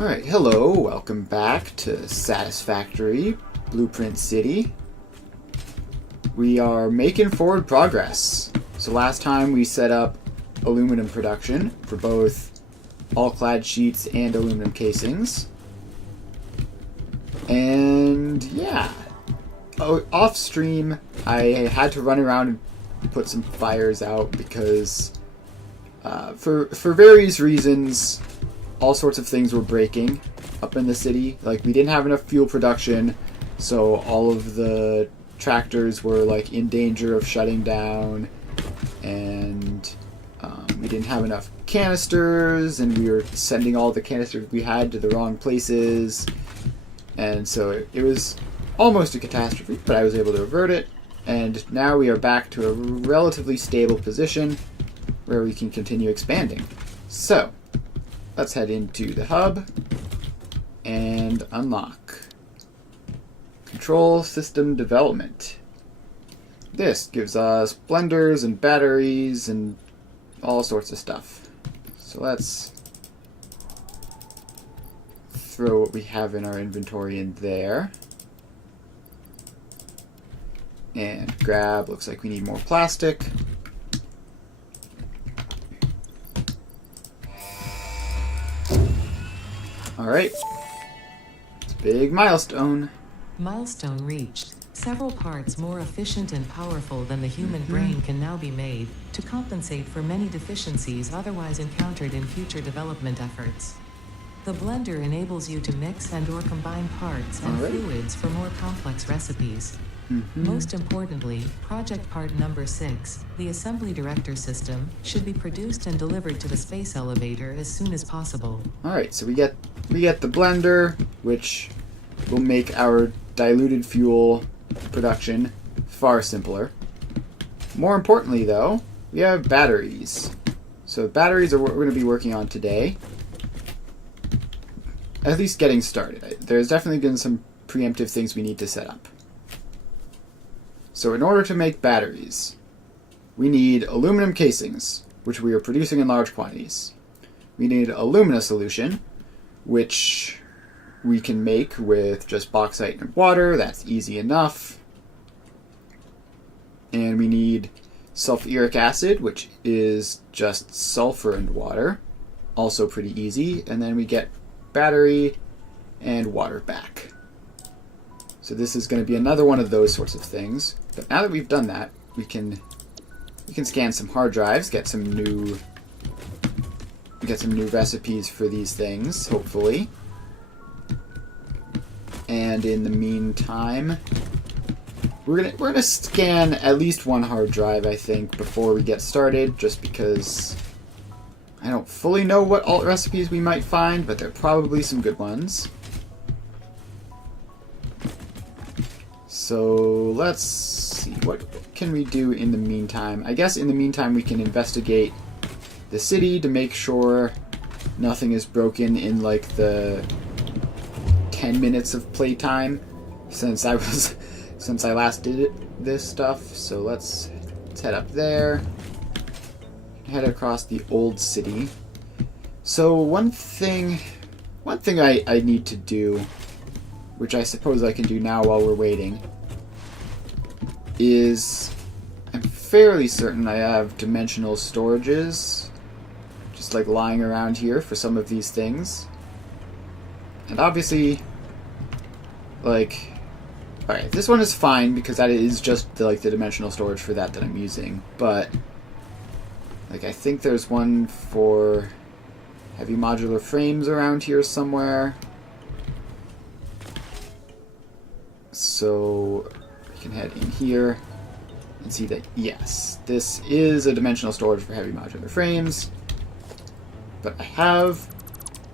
Alright, hello, welcome back to Satisfactory, Blueprint City. We are making forward progress. So last time we set up aluminum production for both all-clad sheets and aluminum casings. And yeah, off stream I had to run around and put some fires out because for various reasons all sorts of things were breaking up in the city. Like, we didn't have enough fuel production, so all of the tractors were like in danger of shutting down, and we didn't have enough canisters, and we were sending all the canisters we had to the wrong places, and so it was almost a catastrophe, but I was able to avert it, and now we are back to a relatively stable position where we can continue expanding. So let's head into the hub and unlock control system development. This gives us blenders and batteries and all sorts of stuff. So let's throw what we have in our inventory in there. And grab, looks like we need more plastic. Alright. It's a big milestone. Milestone reached. Several parts more efficient and powerful than the human brain can now be made to compensate for many deficiencies otherwise encountered in future development efforts. The blender enables you to mix and/or combine parts and fluids for more complex recipes. Most importantly, project part number 6, the assembly director system, should be produced and delivered to the space elevator as soon as possible. Alright, so we get the blender, which will make our diluted fuel production far simpler. More importantly, though, we have batteries. So batteries are what we're going to be working on today. At least getting started. There's definitely been some preemptive things we need to set up. So in order to make batteries, we need aluminum casings, which we are producing in large quantities. We need alumina solution, which we can make with just bauxite and water. That's easy enough. And we need sulfuric acid, which is just sulfur and water. Also pretty easy. And then we get battery and water back. So this is going to be another one of those sorts of things. But now that we've done that, we can scan some hard drives, get some new recipes for these things, hopefully. And in the meantime, we're gonna scan at least one hard drive, I think, before we get started, just because I don't fully know what alt recipes we might find, but there are probably some good ones. So let's see, what can we do in the meantime? I guess in the meantime we can investigate the city to make sure nothing is broken in like the 10 minutes of playtime since I last did this stuff. So let's head up there. Head across the old city. So one thing I need to do, which I suppose I can do now while we're waiting, is I'm fairly certain I have dimensional storages just like lying around here for some of these things. And obviously, like, alright, this one is fine because that is just the dimensional storage for that I'm using, but like I think there's one for heavy modular frames around here somewhere. So we can head in here and see that, yes, this is a dimensional storage for heavy modular frames, but I have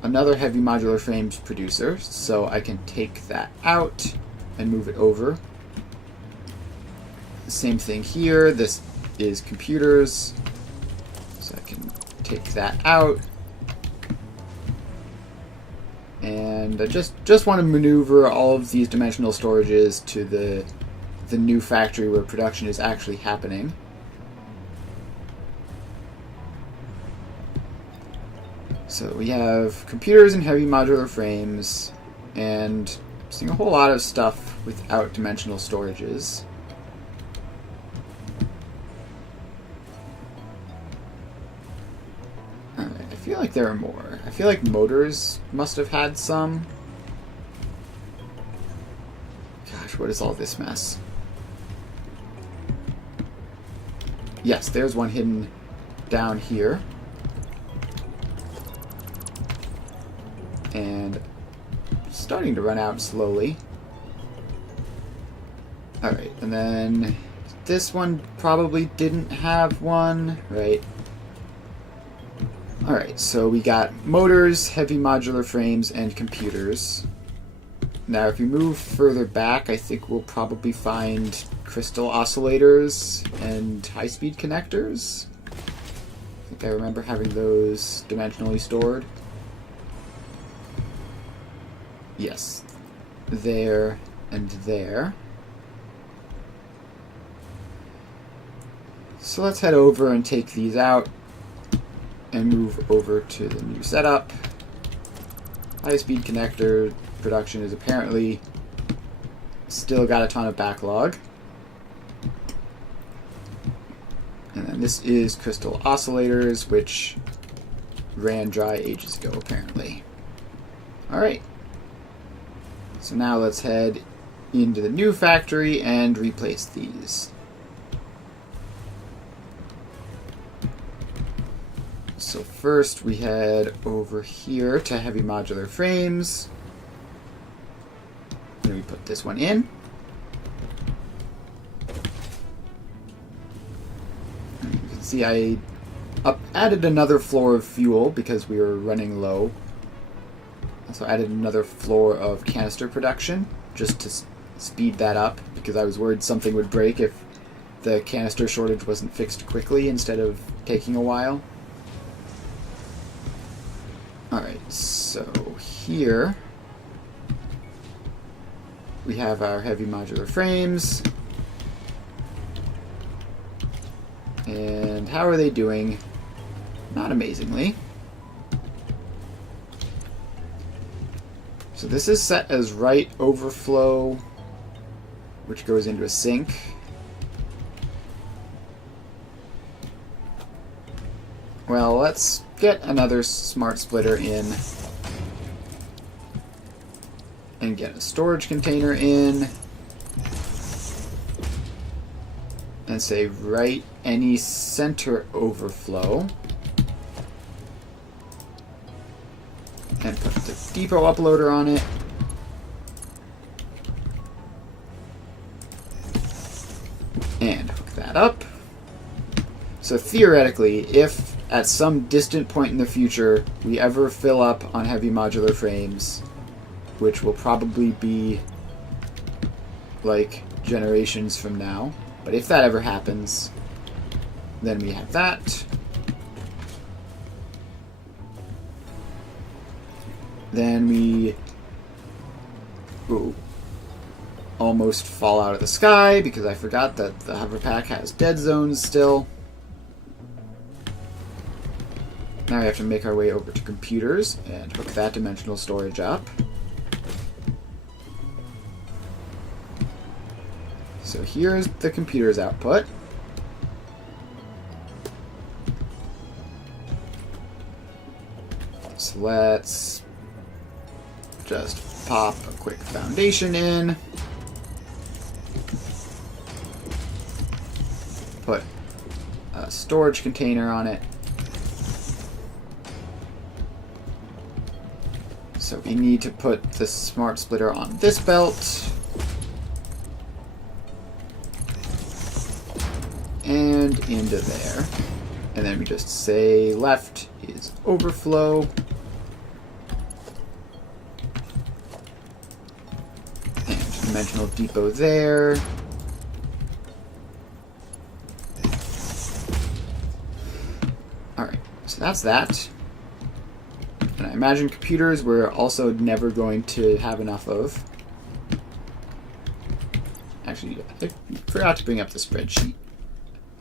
another heavy modular frames producer, so I can take that out and move it over. Same thing here, this is computers, so I can take that out. And I just want to maneuver all of these dimensional storages to the new factory where production is actually happening. So we have computers and heavy modular frames, and seeing a whole lot of stuff without dimensional storages. Alright, I feel like there are more. I feel like motors must have had some. Gosh, what is all this mess? Yes, there's one hidden down here. And starting to run out slowly. Alright, and then this one probably didn't have one, right? Alright, so we got motors, heavy modular frames, and computers. Now, if we move further back, I think we'll probably find crystal oscillators and high-speed connectors. I think I remember having those dimensionally stored. Yes, there and there. So let's head over and take these out and move over to the new setup. High-speed connector production is apparently still got a ton of backlog. And then this is crystal oscillators, which ran dry ages ago, apparently. Alright. So now let's head into the new factory and replace these. So first we head over here to heavy modular frames. And we put this one in. And you can see I added another floor of fuel because we were running low. Also added another floor of canister production just to speed that up because I was worried something would break if the canister shortage wasn't fixed quickly instead of taking a while. Alright, so here we have our heavy modular frames. And how are they doing? Not amazingly. So this is set as right overflow, which goes into a sink. Well, let's get another smart splitter in and get a storage container in and say right any center overflow and put the depot uploader on it. And hook that up. So theoretically, if at some distant point in the future we ever fill up on heavy modular frames, which will probably be like generations from now, but if that ever happens, then we have that. Then we almost fall out of the sky because I forgot that the hover pack has dead zones still. Now we have to make our way over to computers and hook that dimensional storage up. So here's the computer's output. So let's just pop a quick foundation in. Put a storage container on it. So we need to put the smart splitter on this belt. And into there. And then we just say left is overflow. And dimensional depot there. Alright, so that's that. And I imagine computers we're also never going to have enough of. Actually, I forgot to bring up the spreadsheet.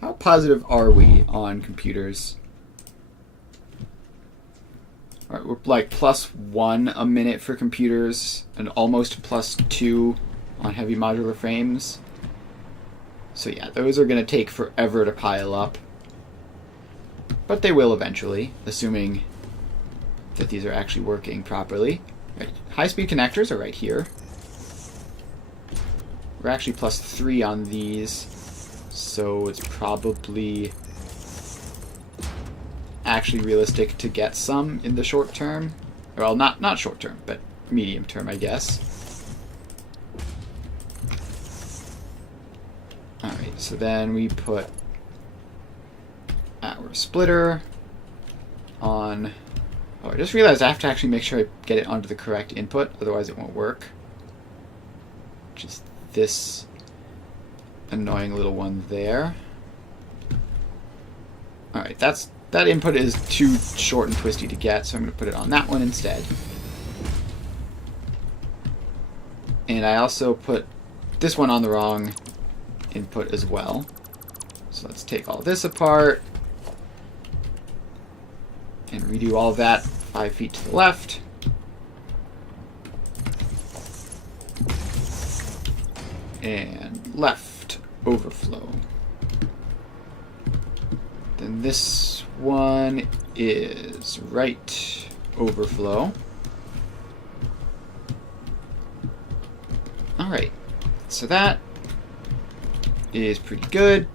How positive are we on computers? All right, we're like +1 a minute for computers and almost +2 on heavy modular frames. So yeah, those are going to take forever to pile up. But they will eventually, assuming that these are actually working properly. Right. High-speed connectors are right here. We're actually +3 on these, so it's probably actually realistic to get some in the short term. Well, not short term, but medium term, I guess. Alright, so then we put our splitter on... Oh, I just realized I have to actually make sure I get it onto the correct input, otherwise it won't work. Which is this annoying little one there. Alright, that input is too short and twisty to get, so I'm going to put it on that one instead. And I also put this one on the wrong input as well. So let's take all this apart and redo all of that 5 feet to the left. And left overflow. Then this one is right overflow. Alright, so that is pretty good.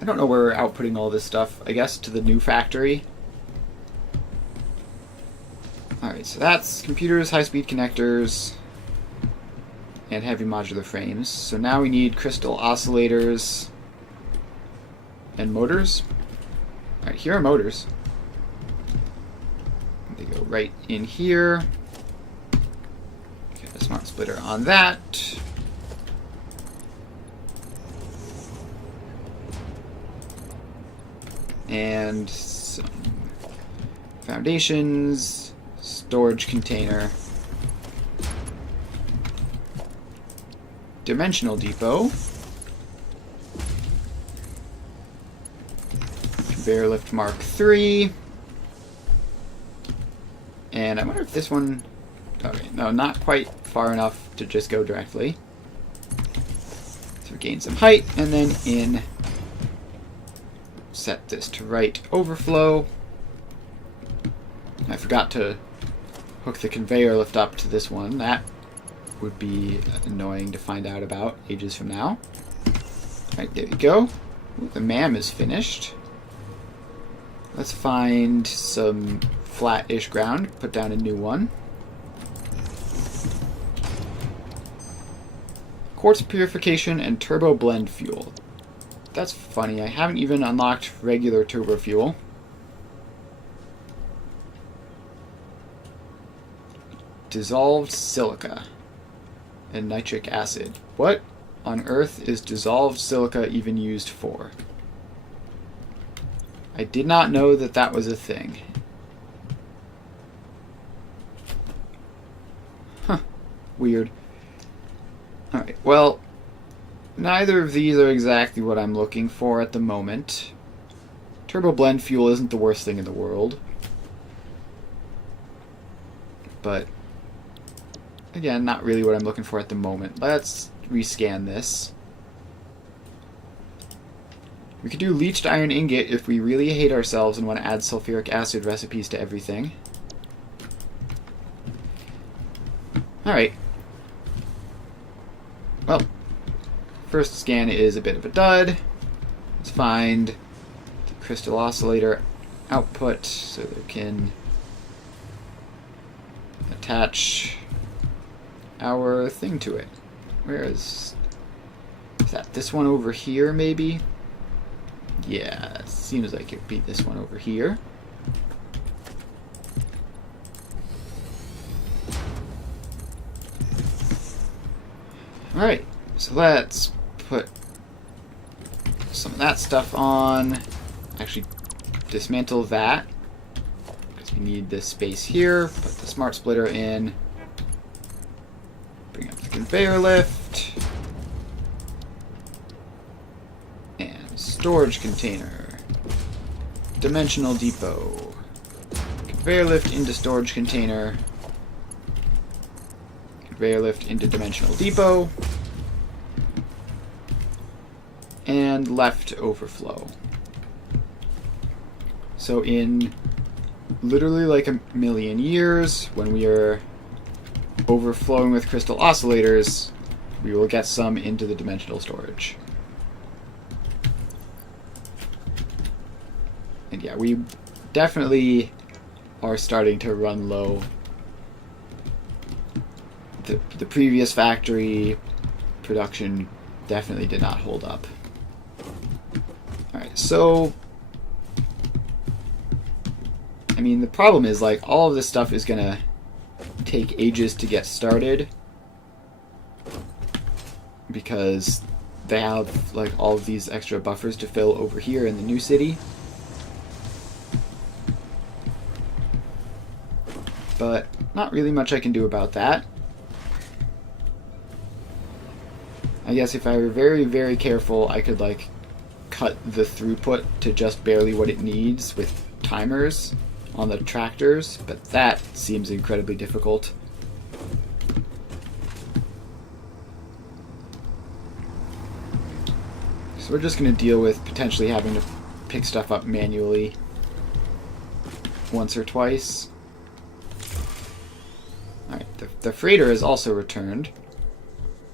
I don't know where we're outputting all this stuff. I guess to the new factory. Alright, so that's computers, high-speed connectors, and heavy modular frames. So now we need crystal oscillators and motors. Alright, here are motors. They go right in here. Get a smart splitter on that. And some foundations, storage container, dimensional depot, conveyor lift Mark III, and I wonder if this one, okay, no, not quite far enough to just go directly. So gain some height, and then in. Set this to right overflow. I forgot to hook the conveyor lift up to this one. That would be annoying to find out about ages from now. Alright, there you go. Ooh, the MAM is finished. Let's find some flat-ish ground, put down a new one. Quartz purification and turbo blend fuel. That's funny. I haven't even unlocked regular turbo fuel. Dissolved silica and nitric acid. What on earth is dissolved silica even used for? I did not know that that was a thing. Huh. Weird. Alright, well, neither of these are exactly what I'm looking for at the moment. Turbo blend fuel isn't the worst thing in the world. But, again, not really what I'm looking for at the moment. Let's rescan this. We could do leached iron ingot if we really hate ourselves and want to add sulfuric acid recipes to everything. Alright. Well, first scan is a bit of a dud. Let's find the crystal oscillator output so that we can attach our thing to it. Where is that? This one over here, maybe? Yeah, it seems like it'd be this one over here. Alright, so let's put some of that stuff on. Actually, dismantle that, because we need this space here. Put the smart splitter in. Bring up the conveyor lift. And storage container. Dimensional depot. conveyor lift into storage container, conveyor lift into dimensional depot, and left overflow. So in literally like a million years, when we are overflowing with crystal oscillators, we will get some into the dimensional storage. And yeah, we definitely are starting to run low. The previous factory production definitely did not hold up. Alright, so I mean, the problem is, like, all of this stuff is gonna take ages to get started because they have, like, all of these extra buffers to fill over here in the new city. But not really much I can do about that. I guess if I were very, very careful, I could, like, cut the throughput to just barely what it needs with timers on the tractors, but that seems incredibly difficult. So we're just going to deal with potentially having to pick stuff up manually once or twice. Alright, the freighter is also returned.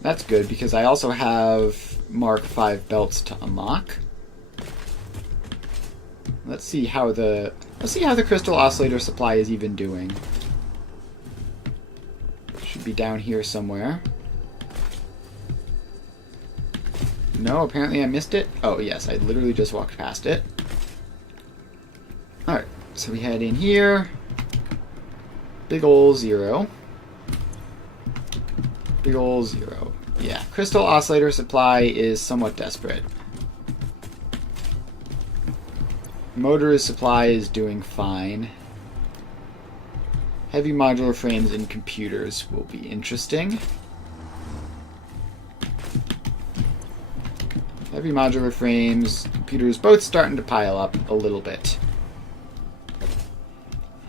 That's good because I also have Mark V belts to unlock. Let's see how the crystal oscillator supply is even doing. Should be down here somewhere. No, apparently I missed it. Oh yes, I literally just walked past it. Alright, so we head in here. Big ol' 0. Big ol' 0. Yeah, crystal oscillator supply is somewhat desperate. Motor supply is doing fine. Heavy modular frames and computers will be interesting. Heavy modular frames, computers, both starting to pile up a little bit.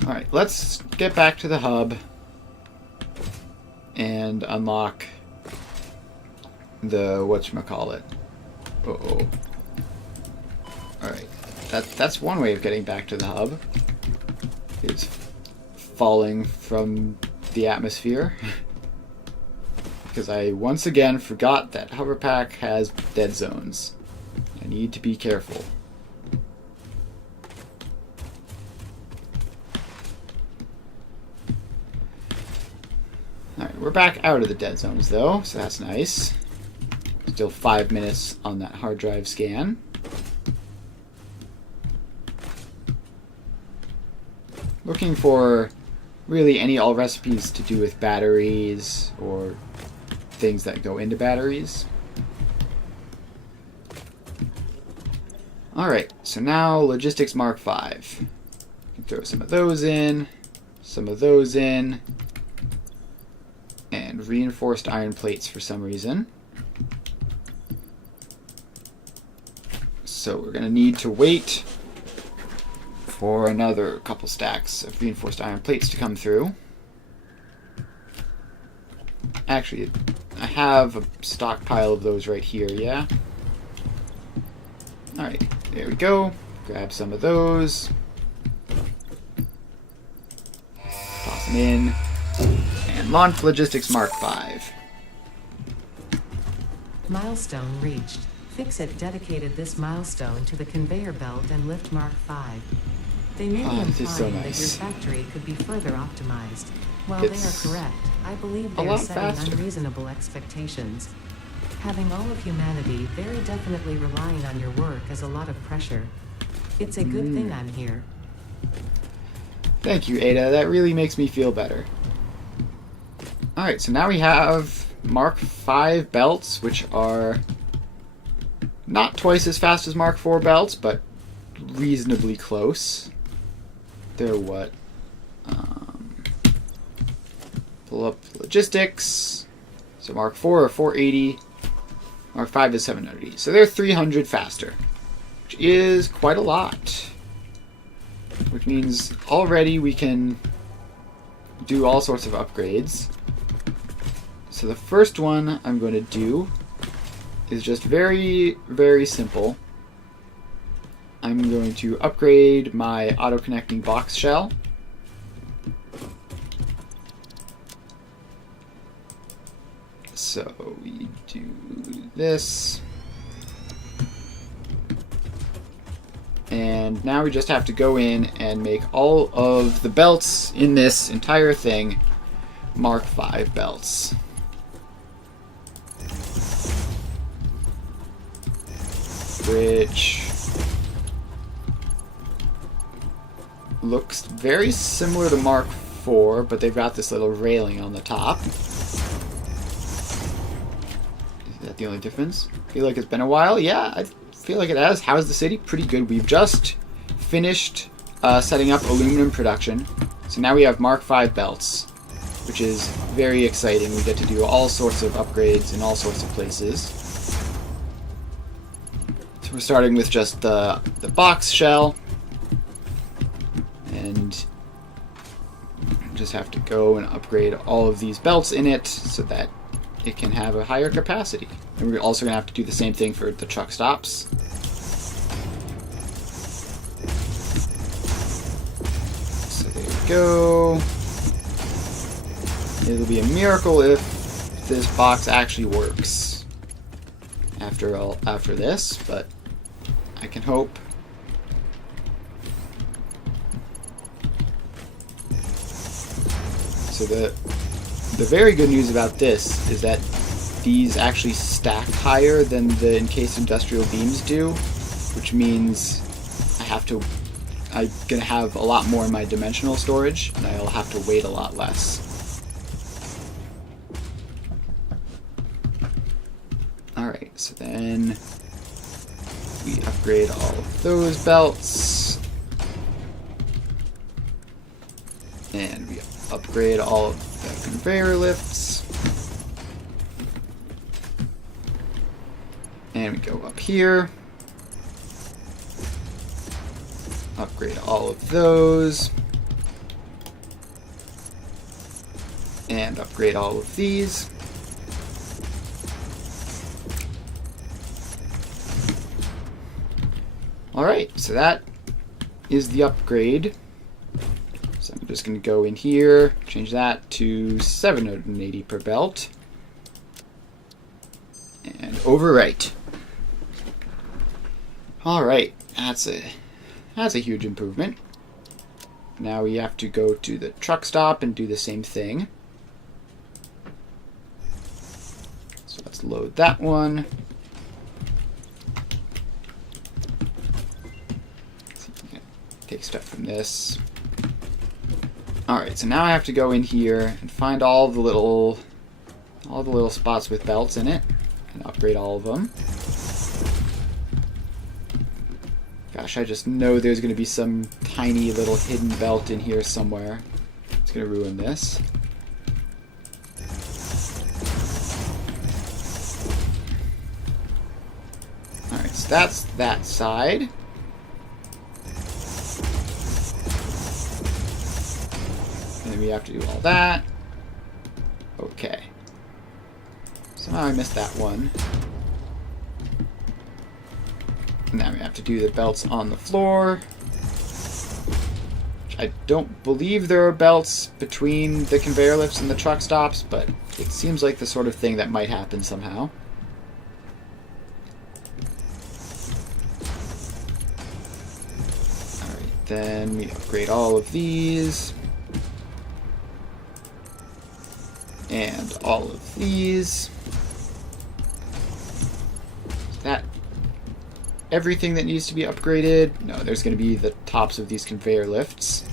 Alright, let's get back to the hub and unlock the whatchamacallit. Uh-oh. Alright. That's one way of getting back to the hub. Is falling from the atmosphere. Because I once again forgot that hover pack has dead zones. I need to be careful. Alright, we're back out of the dead zones though, so that's nice. Still 5 minutes on that hard drive scan. Looking for really any all recipes to do with batteries or things that go into batteries. Alright, so now Logistics Mark V. Throw some of those in, some of those in, and reinforced iron plates for some reason. So we're going to need to wait for another couple stacks of reinforced iron plates to come through. Actually, I have a stockpile of those right here, yeah? Alright, there we go. Grab some of those. Toss them in. And launch Logistics Mark V. Milestone reached. Fixit dedicated this milestone to the conveyor belt and lift Mark V. They may be this is so implying that your nice. factory could be further optimized. While It's they are correct, I believe a they are lot setting faster. unreasonable expectations. Having all of humanity very definitely relying on your work is a lot of pressure. It's a good thing I'm here. Thank you, Ada. That really makes me feel better. Alright, so now we have Mark V belts, which are not twice as fast as Mark IV belts, but reasonably close. They're what? Pull up logistics. So Mark IV are 480. Mark V is 780. So they're 300 faster, which is quite a lot. which means already we can do all sorts of upgrades. So the first one I'm going to do is just very, very simple. I'm going to upgrade my auto-connecting box shell. So we do this. And now we just have to go in and make all of the belts in this entire thing Mark V belts. Which looks very similar to Mark IV, but they've got this little railing on the top. Is that the only difference? I feel like it's been a while. Yeah, I feel like it has. How's the city? Pretty good. We've just finished setting up aluminum production. So now we have Mark V belts, which is very exciting. We get to do all sorts of upgrades in all sorts of places. So we're starting with just the box shell. And just have to go and upgrade all of these belts in it so that it can have a higher capacity. And we're also going to have to do the same thing for the truck stops. So there we go. It'll be a miracle if this box actually works after this, but I can hope. So the very good news about this is that these actually stack higher than the encased industrial beams do, which means I'm gonna have a lot more in my dimensional storage, and I'll have to wait a lot less. Alright, so then we upgrade all of those belts. And we upgrade all of the conveyor lifts. And we go up here. Upgrade all of those. And upgrade all of these. Alright, so that is the upgrade. So I'm just going to go in here, change that to 780 per belt. And overwrite. Alright, that's a huge improvement. Now we have to go to the truck stop and do the same thing. So let's load that one. Take stuff from this. Alright, so now I have to go in here and find all the little spots with belts in it and upgrade all of them. Gosh, I just know there's going to be some tiny little hidden belt in here somewhere. It's going to ruin this. Alright, so that's that side. And then we have to do all that. Okay. Somehow I missed that one. Now we have to do the belts on the floor. Which I don't believe there are belts between the conveyor lifts and the truck stops, but it seems like the sort of thing that might happen somehow. Alright, then we upgrade all of these. And all of these. Is that everything that needs to be upgraded? No, there's going to be the tops of these conveyor lifts.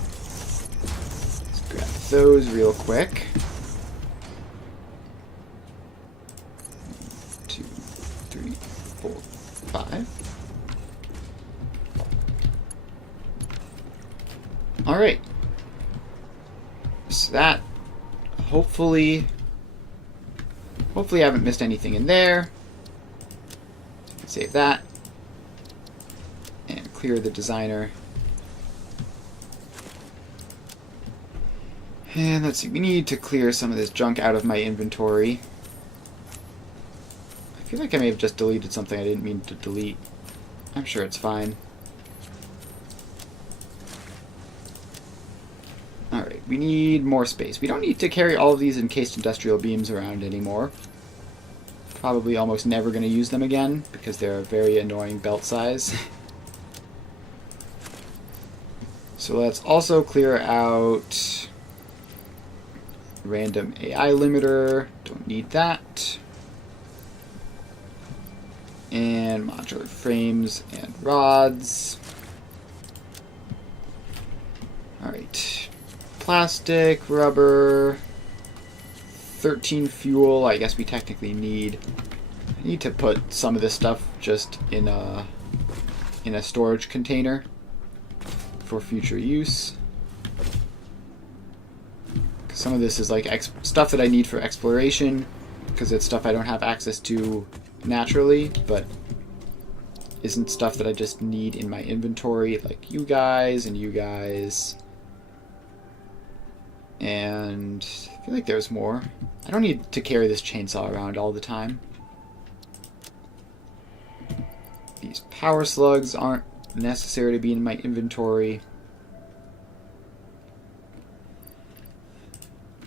Let's grab those real quick. 1, 2, 3, 4, 5. Alright. So that hopefully I haven't missed anything in there. Save that. And clear the designer. And let's see, we need to clear some of this junk out of my inventory. I feel like I may have just deleted something I didn't mean to delete. I'm sure it's fine. Alright, we need more space. We don't need to carry all of these encased industrial beams around anymore. Probably almost never going to use them again, because they're a very annoying belt size. So let's also clear out random AI limiter. Don't need that. And modular frames and rods. Alright. Plastic, rubber, 13 fuel. I guess we technically need... I need to put some of this stuff just in a storage container for future use. Some of this is like stuff that I need for exploration, because it's stuff I don't have access to naturally, but isn't stuff that I just need in my inventory, like you guys and you guys. And I feel like there's more. I don't need to carry this chainsaw around all the time. These power slugs aren't necessary to be in my inventory.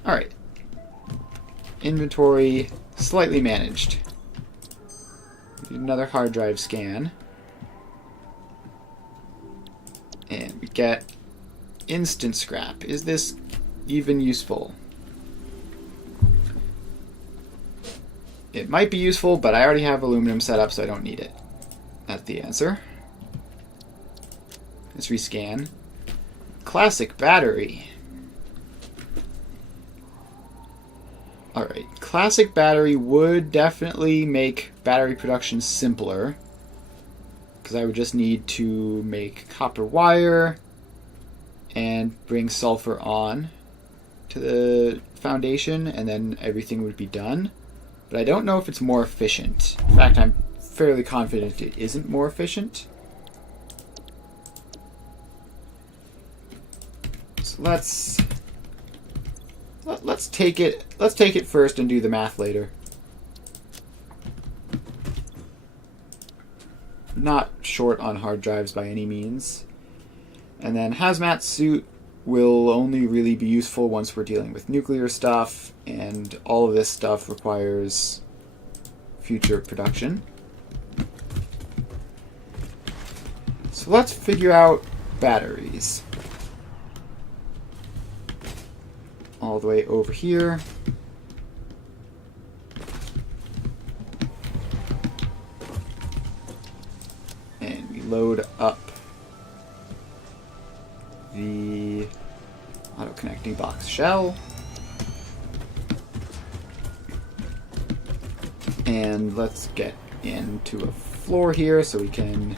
Alright. Inventory slightly managed. Another hard drive scan. And we get instant scrap. Is this even useful? It might be useful, but I already have aluminum set up, so I don't need it. That's the answer. Let's rescan. Classic battery. Alright, classic battery would definitely make battery production simpler, because I would just need to make copper wire and bring sulfur on to the foundation, and then everything would be done. But I don't know if it's more efficient. In fact, I'm fairly confident it isn't more efficient. So let's take it first and do the math later. Not short on hard drives by any means. And then hazmat suit will only really be useful once we're dealing with nuclear stuff, and all of this stuff requires future production. So let's figure out batteries. All the way over here. And we load up the auto-connecting box shell. And let's get into a floor here so we can...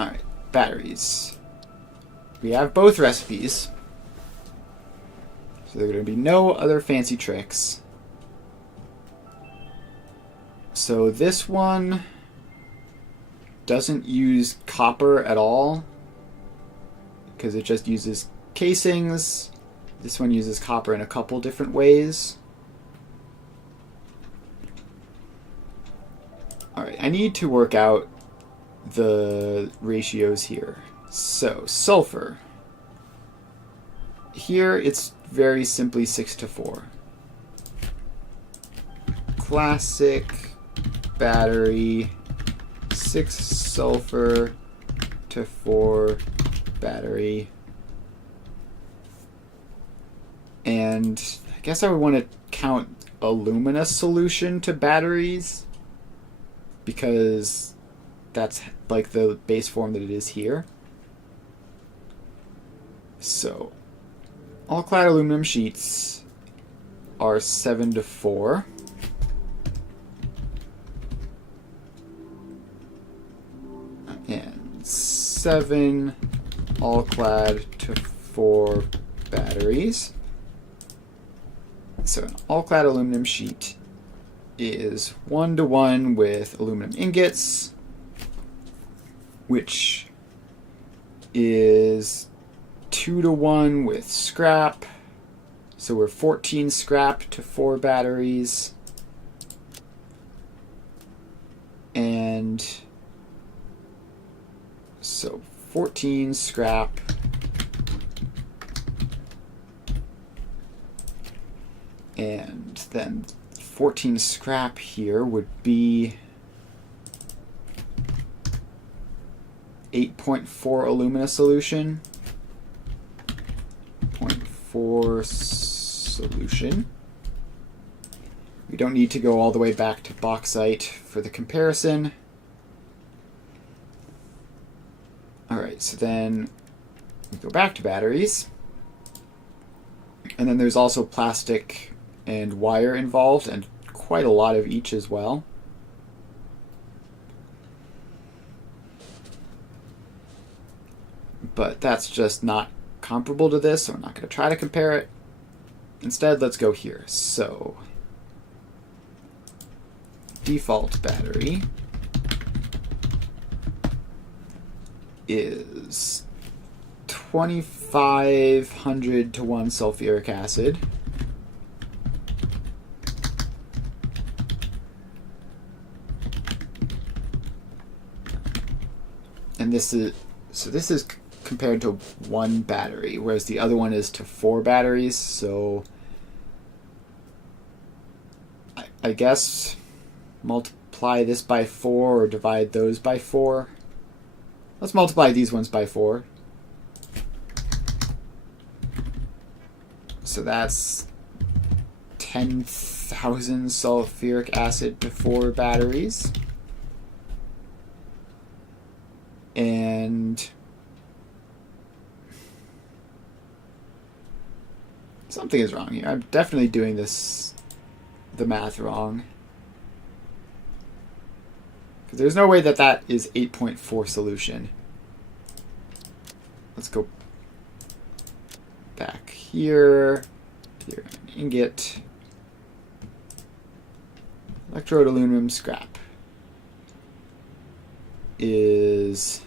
Alright, batteries. We have both recipes. So there are going to be no other fancy tricks. So this one doesn't use copper at all, because it just uses casings. This one uses copper in a couple different ways. Alright, I need to work out the ratios here. So, sulfur. Here it's very simply 6:4. Classic battery, 6 sulfur to 4 battery. And I guess I would want to count alumina solution to batteries, because that's like the base form that it is here. So all clad aluminum sheets are 7:4. And 7 all clad to 4 batteries. So an all clad aluminum sheet is 1:1 with aluminum ingots, which is 2-to-1 with scrap. So we're 14 scrap to 4 batteries. And so 14 scrap. And then 14 scrap here would be 8.4 alumina solution. 0.4 solution. We don't need to go all the way back to bauxite for the comparison. Alright, so then we go back to batteries. And then there's also plastic and wire involved, and quite a lot of each as well. But that's just not comparable to this, so I'm not going to try to compare it. Instead, let's go here. So, default battery is 2,500 to 1 sulfuric acid. And this is compared to 1 battery, whereas the other one is to 4 batteries. So I guess multiply this by 4 or divide those by 4. Let's multiply these ones by 4. So that's 10,000 sulfuric acid to 4 batteries. And something is wrong here. I'm definitely doing the math wrong. Because there's no way that that is 8.4 solution. Let's go back here. Here, ingot. Electrode aluminum scrap is...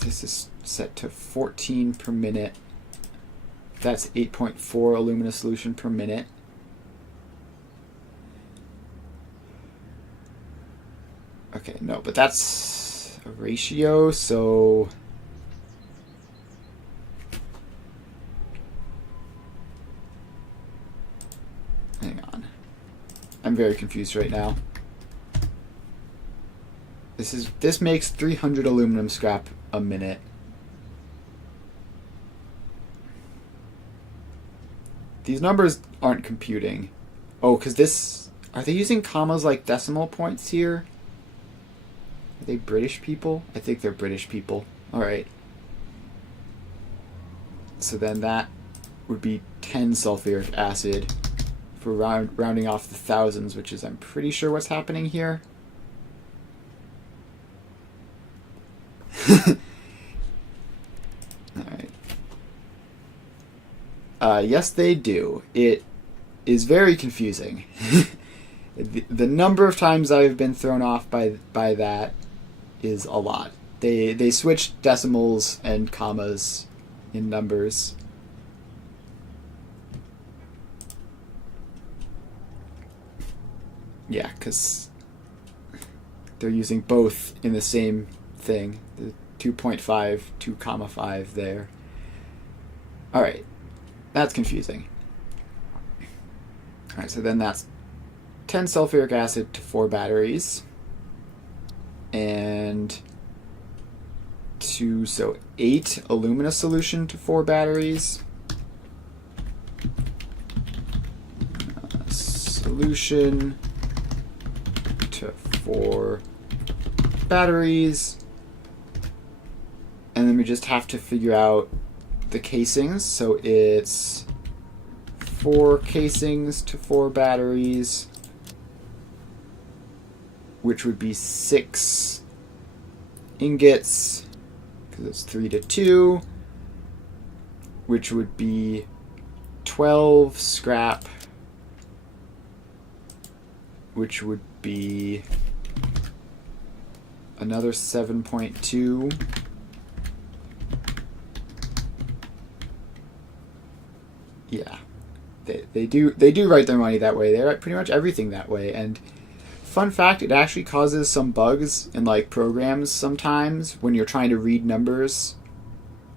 This is set to 14 per minute. That's 8.4 alumina solution per minute. Okay, no, but that's a ratio, so... Hang on. I'm very confused right now. This makes 300 aluminum scrap a minute. These numbers aren't computing. Oh, because this... Are they using commas like decimal points here? Are they British people? I think they're British people. Alright. So then that would be 10 sulfuric acid for rounding off the thousands, which is, I'm pretty sure, what's happening here. Alright. Yes, they do. It is very confusing. The number of times I've been thrown off by that is a lot. They switched decimals and commas in numbers. Yeah, because they're using both in the same thing. The 2.5, 2,5 there. Alright, that's confusing. Alright, so then that's 10 sulfuric acid to 4 batteries. And 8 alumina solution to 4 batteries. Solution to 4 batteries. And then we just have to figure out the casings. So it's 4 casings to 4 batteries, which would be 6 ingots, because it's 3 to 2, which would be 12 scrap, which would be another 7.2. Yeah, they do write their money that way. They write pretty much everything that way. And fun fact, it actually causes some bugs in like programs sometimes when you're trying to read numbers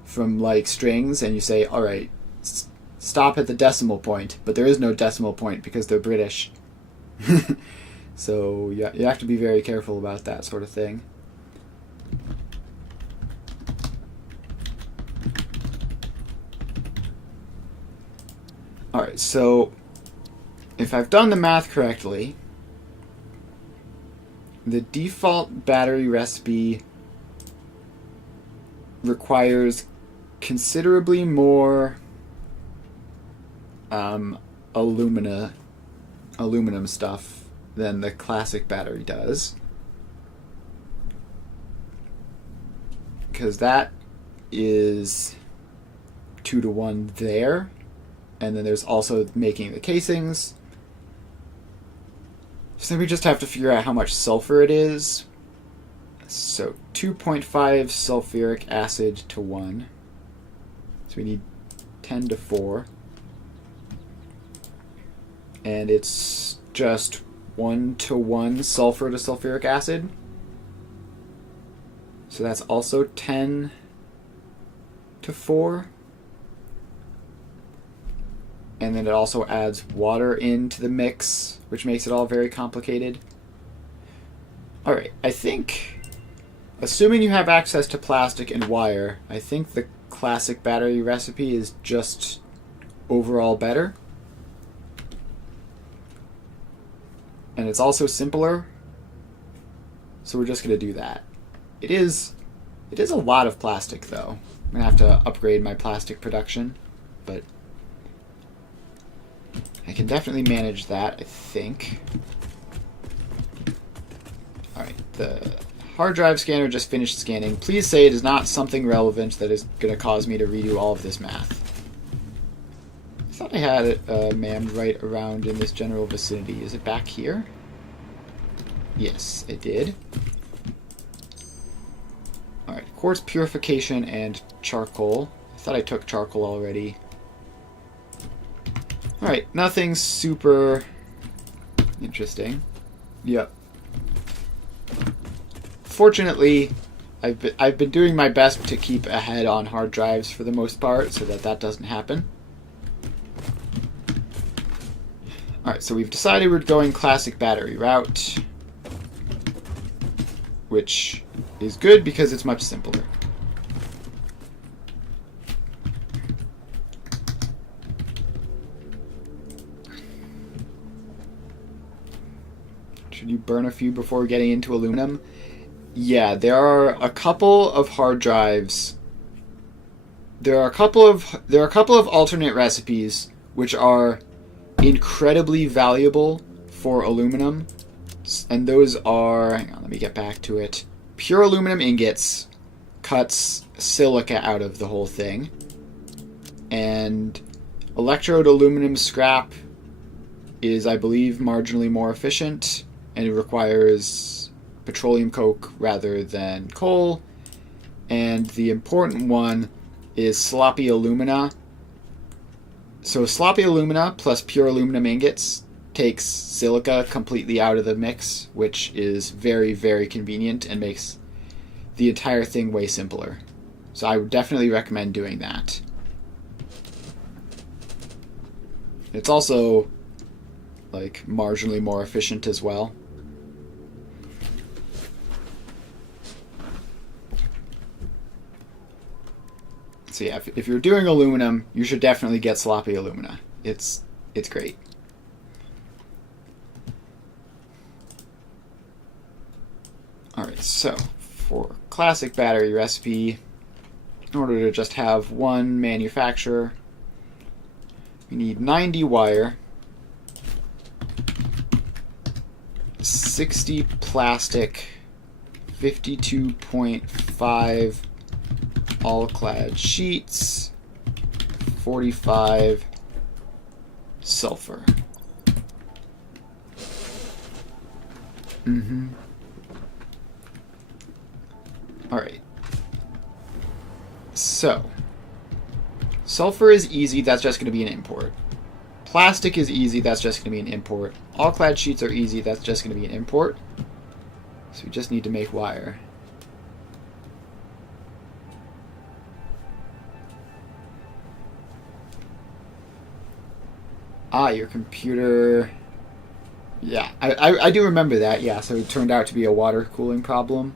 from like strings, and you say, all right, stop at the decimal point, but there is no decimal point because they're British. So yeah, you have to be very careful about that sort of thing. Alright, so if I've done the math correctly, the default battery recipe requires considerably more aluminum stuff than the classic battery does, because that is 2-to-1 there, and then there's also making the casings. So then we just have to figure out how much sulfur it is. So 2.5 sulfuric acid to 1. So we need 10-to-4. And it's just 1-to-1 sulfur to sulfuric acid. So that's also 10-to-4. And then it also adds water into the mix, which makes it all very complicated. Alright, I think, assuming you have access to plastic and wire, I think the classic battery recipe is just overall better. And it's also simpler. So we're just going to do that. It is a lot of plastic, though. I'm going to have to upgrade my plastic production, but I can definitely manage that, I think. Alright, the hard drive scanner just finished scanning. Please say it is not something relevant that is going to cause me to redo all of this math. I thought I had it manned right around in this general vicinity. Is it back here? Yes, it did. Alright, quartz purification and charcoal. I thought I took charcoal already. Alright, nothing super interesting. Yep. Fortunately, I've been doing my best to keep ahead on hard drives for the most part, so that doesn't happen. Alright, so we've decided we're going classic battery route, which is good because it's much simpler. Should you burn a few before getting into aluminum? Yeah, there are a couple of hard drives. There are a couple of alternate recipes which are incredibly valuable for aluminum, and those are, hang on, let me get back to it. Pure aluminum ingots cuts silica out of the whole thing, and electrode aluminum scrap is, I believe, marginally more efficient, and it requires petroleum coke rather than coal. And the important one is sloppy alumina. So sloppy alumina plus pure aluminum ingots takes silica completely out of the mix, which is very, very convenient and makes the entire thing way simpler. So I would definitely recommend doing that. It's also like marginally more efficient as well. So yeah, if you're doing aluminum, you should definitely get sloppy alumina. It's great. Alright, so for classic battery recipe, in order to just have one manufacturer, we need 90 wire, 60 plastic, 52.5 all-clad sheets, 45 sulfur. Alright. So, sulfur is easy, that's just going to be an import. Plastic is easy, that's just going to be an import. All clad sheets are easy, that's just going to be an import. So we just need to make wire. Ah, your computer... Yeah, I do remember that, yeah, so it turned out to be a water cooling problem.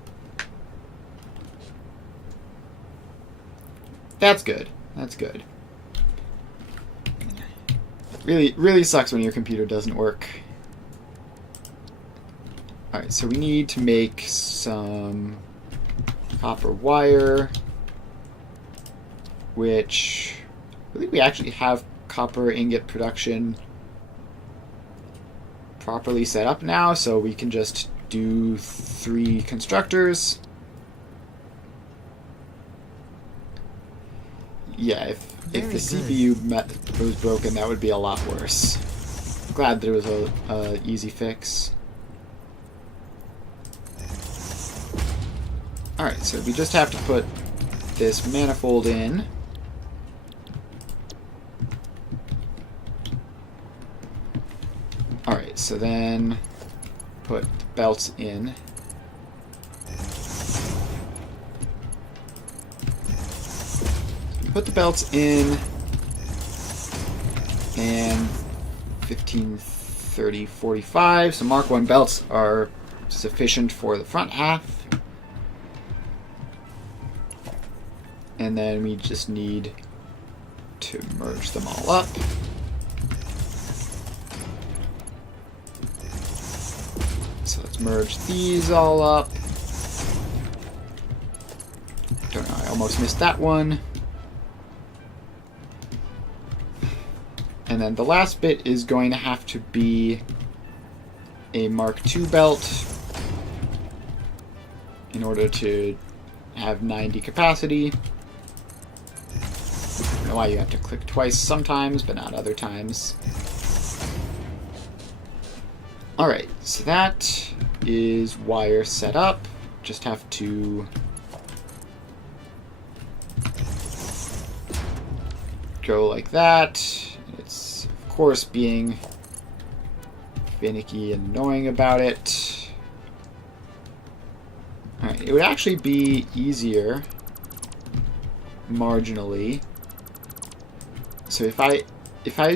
That's good. That's good. Really sucks when your computer doesn't work. Alright, so we need to make some copper wire, which I think we actually have copper ingot production properly set up now, so we can just do 3 constructors. Yeah, if the CPU was broken, that would be a lot worse. Glad there was a easy fix. Alright, so we just have to put this manifold in. Alright, so then put the belts in. Put the belts in, and 15, 30, 45. So Mark 1 belts are sufficient for the front half. And then we just need to merge them all up. So let's merge these all up. Don't know, I almost missed that one. And then the last bit is going to have to be a Mark II belt in order to have 90 capacity. I don't know why you have to click twice sometimes, but not other times. Alright, so that is wire set up. Just have to go like that. It's, of course, being finicky and annoying about it. Alright, it would actually be easier marginally. So if I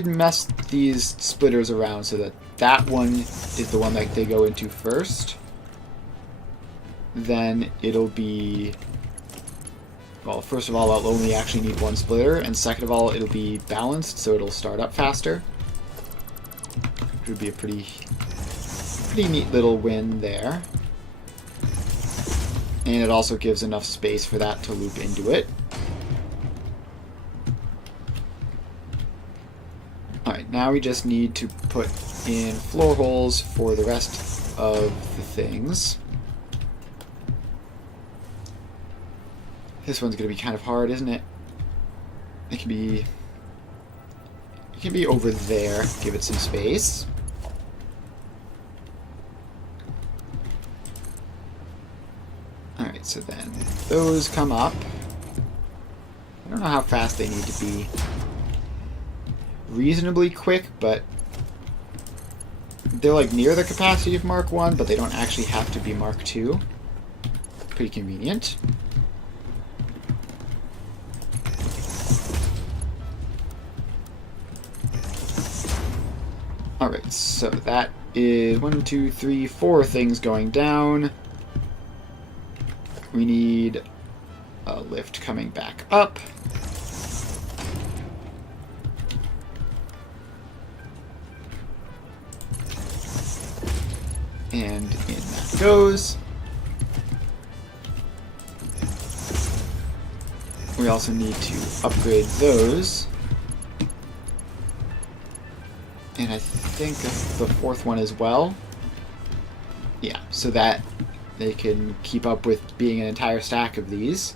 mess these splitters around so that that one is the one that they go into first, then it'll be... Well, first of all, I'll only actually need 1 splitter, and second of all, it'll be balanced, so it'll start up faster. Which would be a pretty neat little win there. And it also gives enough space for that to loop into it. Alright, now we just need to put in floor holes for the rest of the things. This one's going to be kind of hard, isn't it? It can be over there. Give it some space. Alright, so then those come up. I don't know how fast they need to be. Reasonably quick, but they're like near the capacity of Mark 1, but they don't actually have to be Mark 2. Pretty convenient. Alright, so that is 1, 2, 3, 4 things going down. We need a lift coming back up. And in that goes. We also need to upgrade those. And I think the 4th one as well. Yeah, so that they can keep up with being an entire stack of these.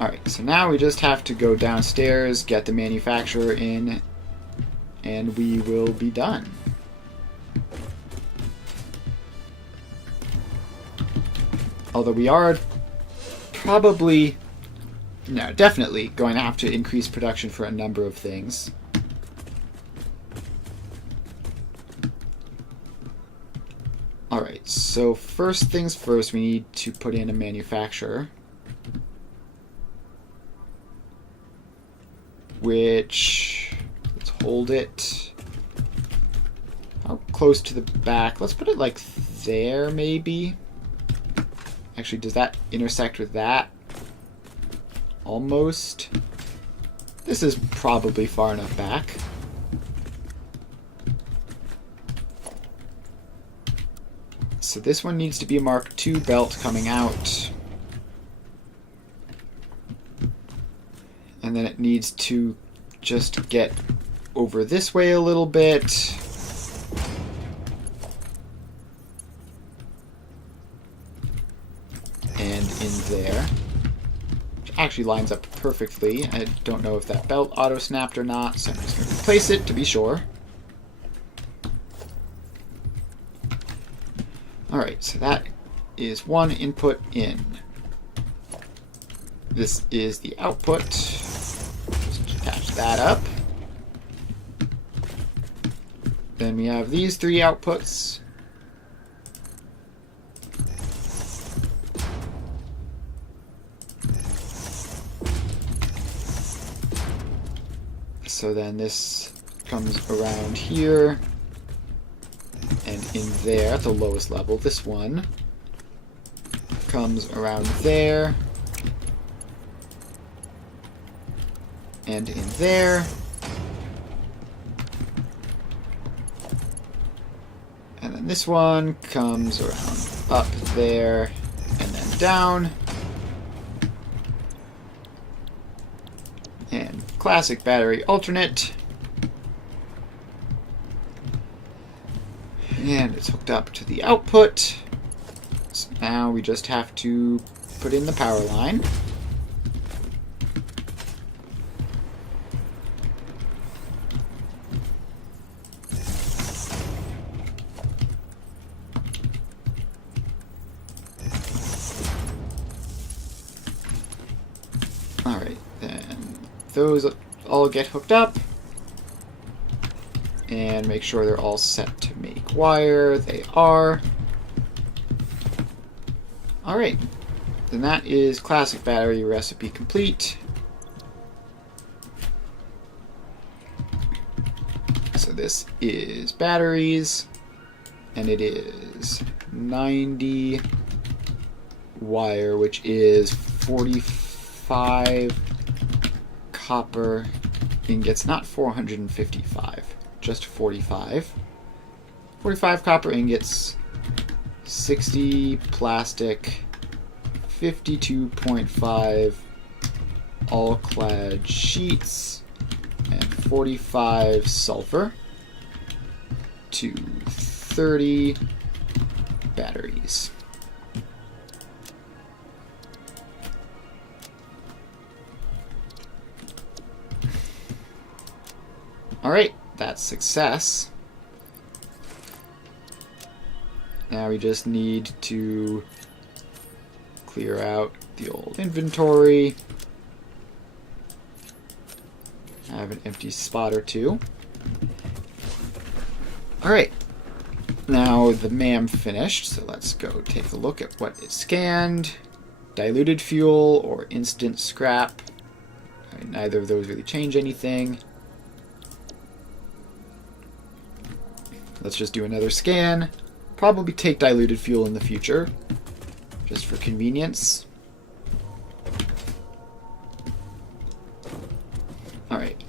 Alright, so now we just have to go downstairs, get the manufacturer in, and we will be done. Although we are probably, no, definitely going to have to increase production for a number of things. Alright, so first things first, we need to put in a manufacturer. Which, let's hold it. How close to the back? Let's put it like there, maybe. Actually, does that intersect with that? Almost. This is probably far enough back. So this one needs to be a Mark II belt coming out. And then it needs to just get over this way a little bit. And in there. Which actually lines up perfectly. I don't know if that belt auto-snapped or not, so I'm just going to replace it to be sure. Alright, so that is one input in. This is the output. Just attach that up. Then we have these three outputs. So then this comes around here. And in there, at the lowest level, this one comes around there. And in there. And then this one comes around up there and then down. And classic battery alternate. And it's hooked up to the output. So now we just have to put in the power line. Alright, then those all get hooked up. And make sure they're all set to make wire. They are. Alright. Then that is classic battery recipe complete. So this is batteries. And it is 90 wire, which is 45 copper ingots, not 455. Just 45. 45 copper ingots, 60 plastic, 52.5 all-clad sheets, and 45 sulfur to 30 batteries. Alright. That's success. Now we just need to clear out the old inventory. I have an empty spot or two. Alright. Now the MAM finished, so let's go take a look at what is scanned. Diluted fuel or instant scrap. Neither of those really change anything. Let's just do another scan. Probably take diluted fuel in the future, just for convenience. Alright.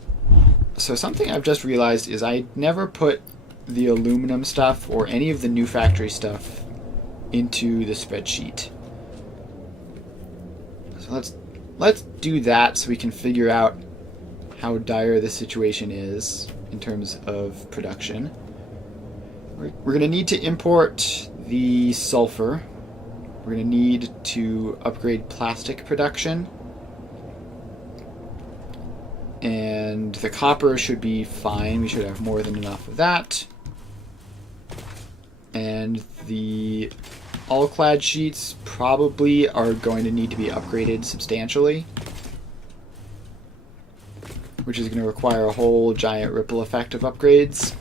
So something I've just realized is I never put the aluminum stuff or any of the new factory stuff into the spreadsheet. So let's do that so we can figure out how dire the situation is in terms of production. We're going to need to import the sulfur. We're going to need to upgrade plastic production. And the copper should be fine. We should have more than enough of that. And the all clad sheets probably are going to need to be upgraded substantially, which is going to require a whole giant ripple effect of upgrades.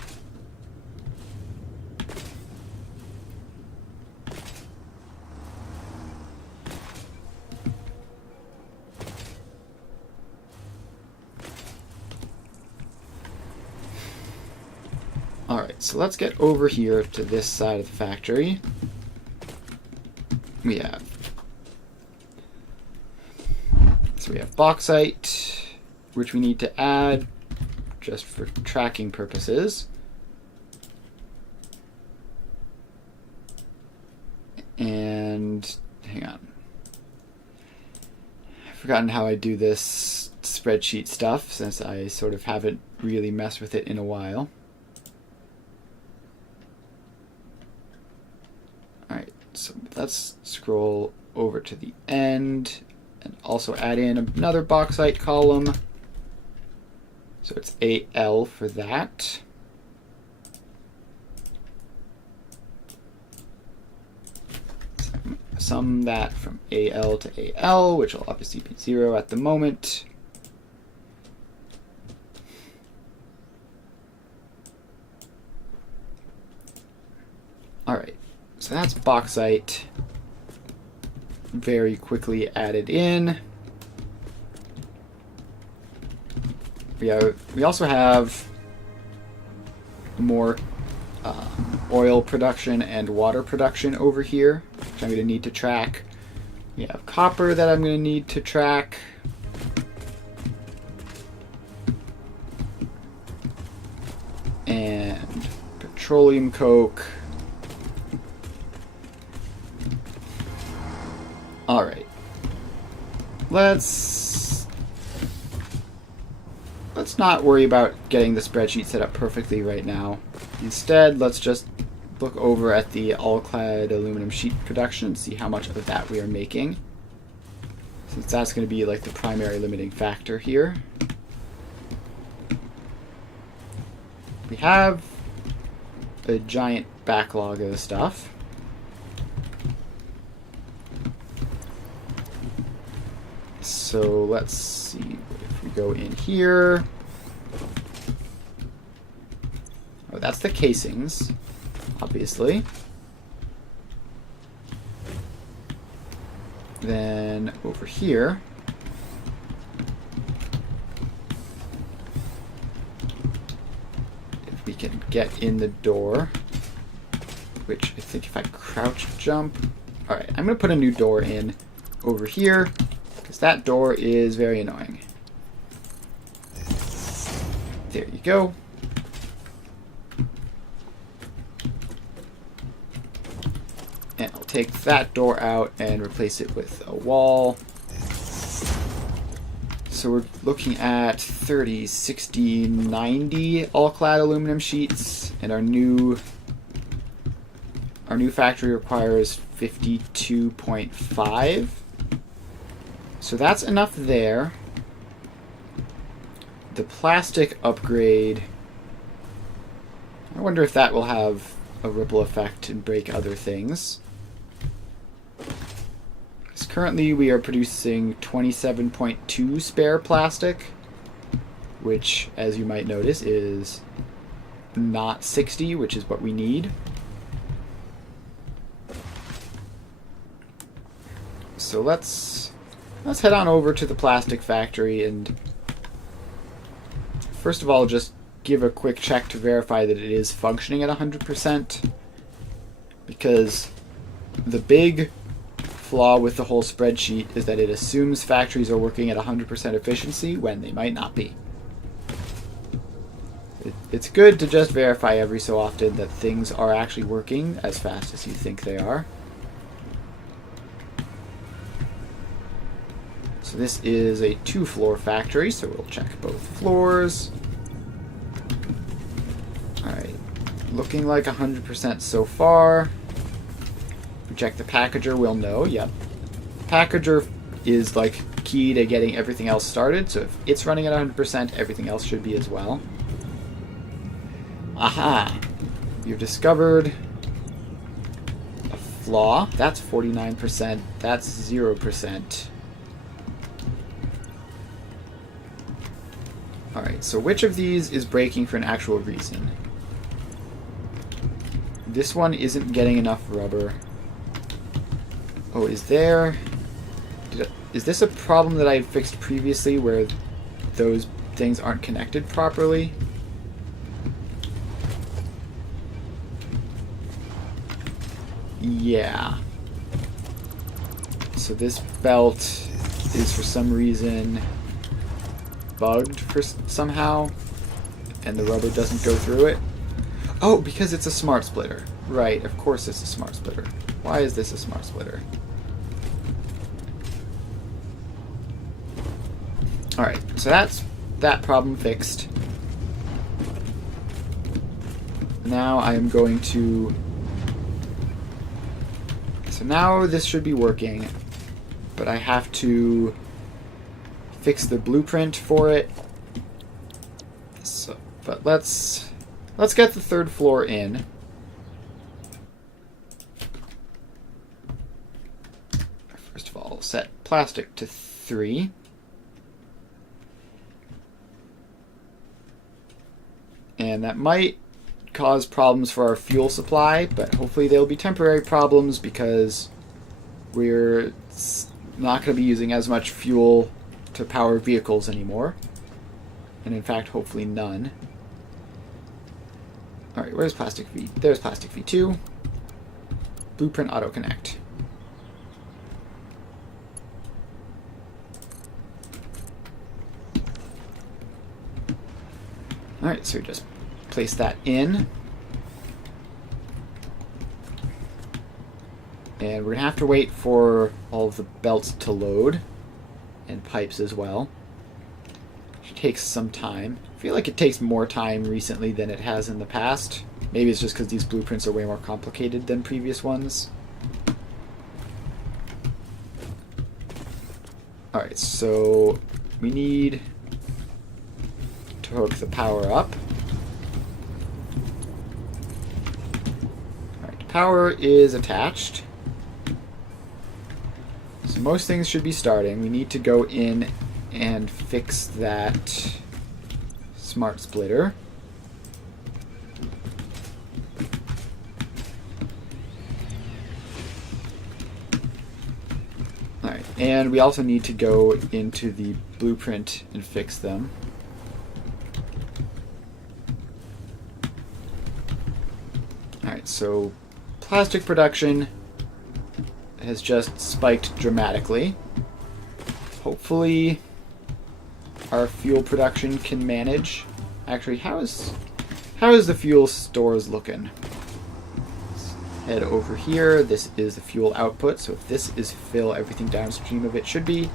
Alright, so let's get over here to this side of the factory. We have bauxite, which we need to add just for tracking purposes. And hang on. I've forgotten how I do this spreadsheet stuff since I sort of haven't really messed with it in a while. Alright, so let's scroll over to the end and also add in another bauxite column. So it's AL for that. Sum that from AL to AL, which will obviously be 0 at the moment. Alright, so that's bauxite very quickly added in. We also have more oil production and water production over here, which I'm going to need to track. We have copper that I'm going to need to track. And petroleum coke. Alright. Let's not worry about getting the spreadsheet set up perfectly right now. Instead, let's just look over at the all-clad aluminum sheet production and see how much of that we are making, since that's going to be like the primary limiting factor here. We have a giant backlog of stuff. So let's see if we go in here. Oh, that's the casings, obviously. Then over here, if we can get in the door, which I think if I crouch jump. Alright, I'm going to put a new door in over here, because that door is very annoying. There you go. And I'll take that door out and replace it with a wall. So we're looking at 30, 60, 90 all-clad aluminum sheets, and our new factory requires 52.5. So that's enough there. The plastic upgrade, I wonder if that will have a ripple effect and break other things. Because currently we are producing 27.2 spare plastic, which, as you might notice, is not 60, which is what we need. So let's head on over to the plastic factory and first of all just give a quick check to verify that it is functioning at 100%, because the big flaw with the whole spreadsheet is that it assumes factories are working at 100% efficiency when they might not be. It's good to just verify every so often that things are actually working as fast as you think they are. So this is a 2-floor factory, so we'll check both floors. Alright, looking like 100% so far. We check the packager, we'll know, yep. Packager is like key to getting everything else started, so if it's running at 100%, everything else should be as well. Aha! You've discovered a flaw. That's 49%. That's 0%. Alright, so which of these is breaking for an actual reason? This one isn't getting enough rubber. Oh, is there... Is this a problem that I fixed previously where those things aren't connected properly? Yeah. So this belt is for some reason bugged for somehow, and the rubber doesn't go through it. Oh, because it's a smart splitter. Right, of course it's a smart splitter. Why is this a smart splitter? Alright, so that's that problem fixed. Now I am going to... So now this should be working, but I have to fix the blueprint for it. So, but let's get the third floor in. First of all, set plastic to 3. And that might cause problems for our fuel supply, but hopefully they'll be temporary problems because we're not going to be using as much fuel to power vehicles anymore. And in fact, hopefully none. Alright, where's plastic V? There's plastic V2. Blueprint auto connect. Alright, so we just place that in. And we're going to have to wait for all of the belts to load. And pipes as well. Which takes some time. I feel like it takes more time recently than it has in the past. Maybe it's just because these blueprints are way more complicated than previous ones. Alright, so we need to hook the power up. Alright, power is attached. So most things should be starting. We need to go in and fix that smart splitter. Alright, and we also need to go into the blueprint and fix them. Alright, so plastic production has just spiked dramatically. Hopefully our fuel production can manage. Actually, how is the fuel stores looking? Let's head over here. This is the fuel output, so if this is fill, everything downstream of it should be.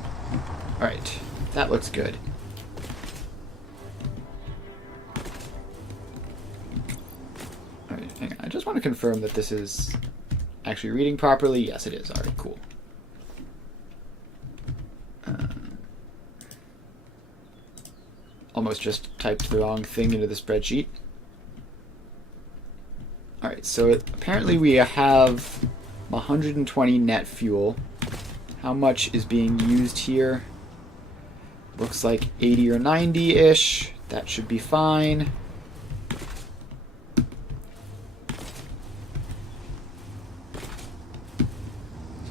Alright, that looks good. Alright, hang on. I just want to confirm that this is actually reading properly. Yes, it is. Alright, cool. Almost just typed the wrong thing into the spreadsheet. Alright, so apparently we have 120 net fuel. How much is being used here? Looks like 80 or 90-ish. That should be fine.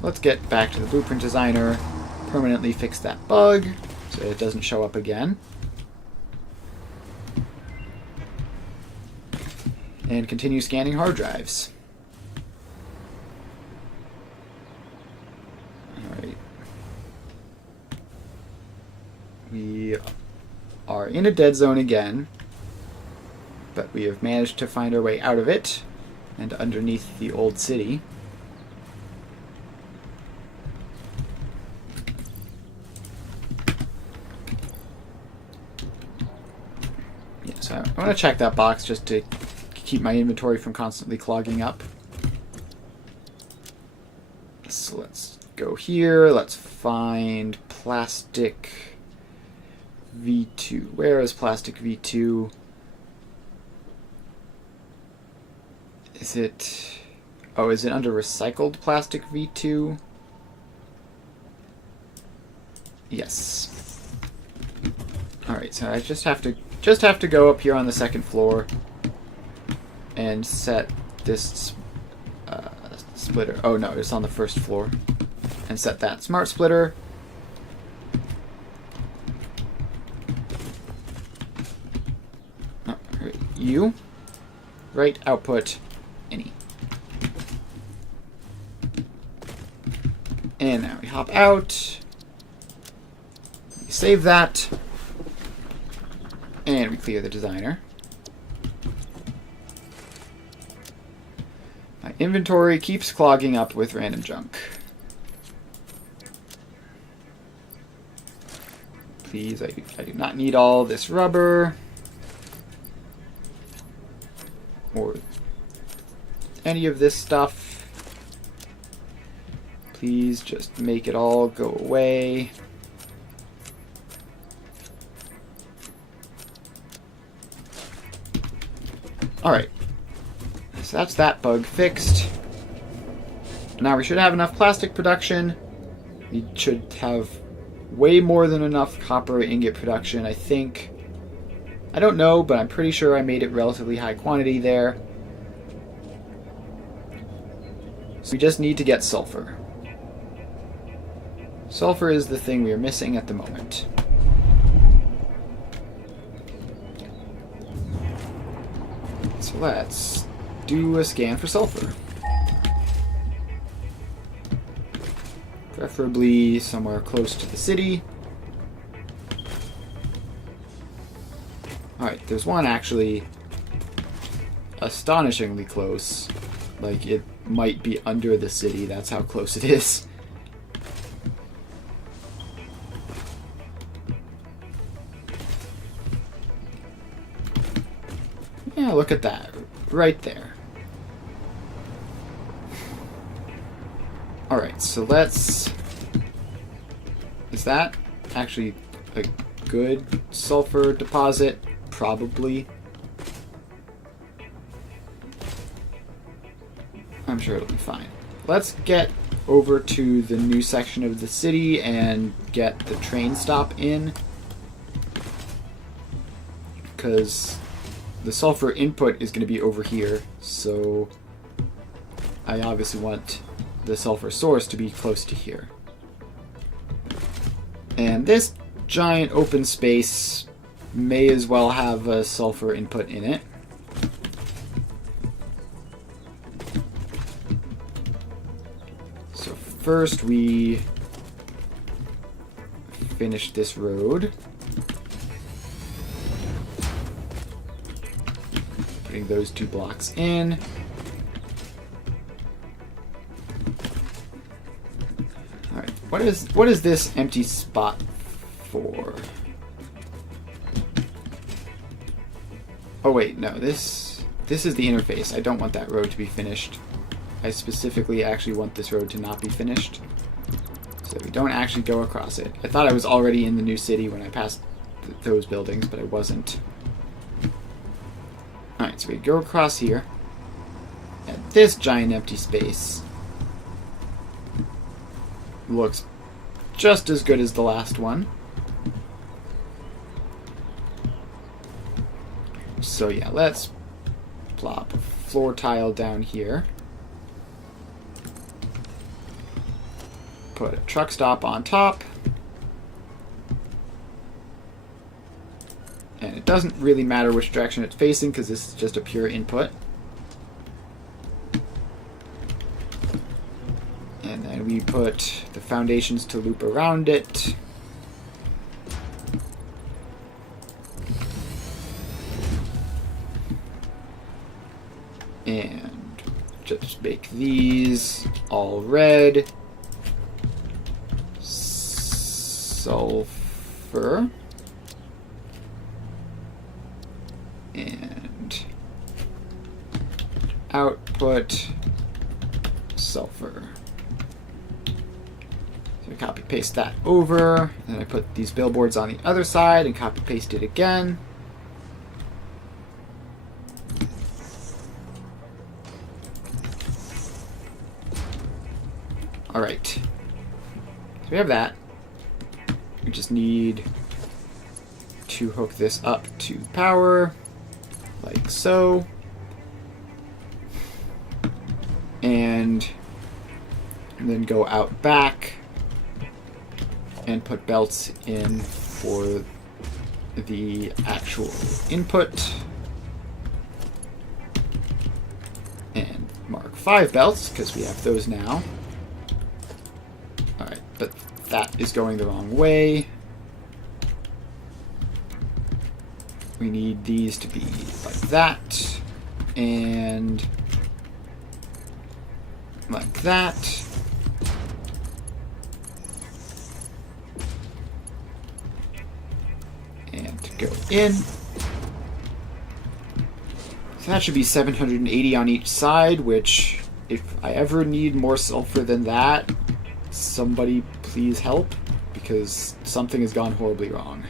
Let's get back to the blueprint designer, permanently fix that bug so it doesn't show up again. And continue scanning hard drives. Alright. We are in a dead zone again, but we have managed to find our way out of it and underneath the old city. Yeah, so I want to check that box just to keep my inventory from constantly clogging up. So let's go here. Let's find plastic V2. Where is plastic V2? Is it Oh, is it under recycled plastic V2? Yes. Alright, so I just have to go up here on the second floor and set this splitter. Oh no, it's on the first floor. And set that smart splitter. Oh, you. Right output any. And now we hop out. We save that. And we clear the designer. My inventory keeps clogging up with random junk. Please, I do not need all this rubber. Or any of this stuff. Please just make it all go away. Alright. So that's that bug fixed. Now we should have enough plastic production. We should have way more than enough copper ingot production, I think. I don't know, but I'm pretty sure I made it relatively high quantity there. So we just need to get sulfur. Sulfur is the thing we are missing at the moment. So let's do a scan for sulfur. Preferably somewhere close to the city. Alright, there's one actually astonishingly close. Like, it might be under the city, that's how close it is. Yeah, look at that. Right there. Alright, so let's... Is that actually a good sulfur deposit? Probably. I'm sure it'll be fine. Let's get over to the new section of the city and get the train stop in. Because the sulfur input is going to be over here, so I obviously want the sulfur source to be close to here. And this giant open space may as well have a sulfur input in it. So first we finish this road. Putting those 2 blocks in. Alright, what is this empty spot for? Oh wait, no, this is the interface. I don't want that road to be finished. I specifically actually want this road to not be finished, so that we don't actually go across it. I thought I was already in the new city when I passed those buildings, but I wasn't. Alright, so we go across here. And this giant empty space looks just as good as the last one. So yeah, let's plop a floor tile down here. Put a truck stop on top. And it doesn't really matter which direction it's facing because this is just a pure input. And then we put the foundations to loop around it. And just make these all red. Sulfur. And output sulfur. So I copy paste that over, and I put these billboards on the other side and copy paste it again. we have that. We just need to hook this up to power, like so. And then go out back and put belts in for the actual input. And mark 5 belts, because we have those now. Alright, but that is going the wrong way. We need these to be like that, and like that. And to go in. So that should be 780 on each side, which, if I ever need more sulfur than that, somebody please help, because something has gone horribly wrong.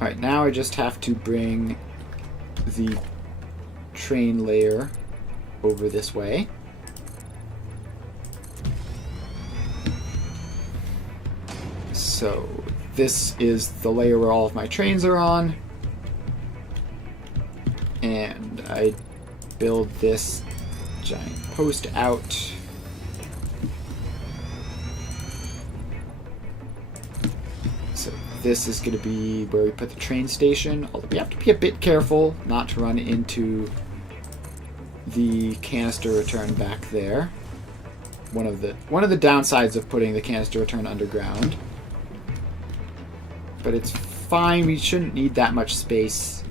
Alright, now I just have to bring the train layer over this way. So this is the layer where all of my trains are on. And I build this giant post out. So this is going to be where we put the train station. Although we have to be a bit careful not to run into the canister return back there. One of the downsides of putting the canister return underground. But it's fine, we shouldn't need that much space,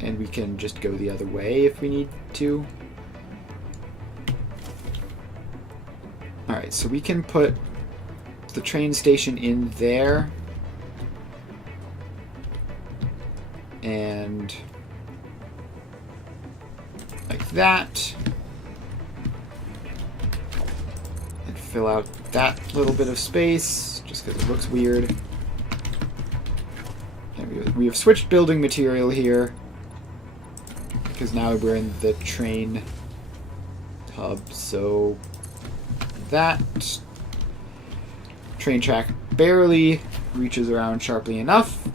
and we can just go the other way if we need to. Alright, so we can put the train station in there. And like that. And fill out that little bit of space, just because it looks weird. We have switched building material here, because now we're in the train hub, so that train track barely reaches around sharply enough,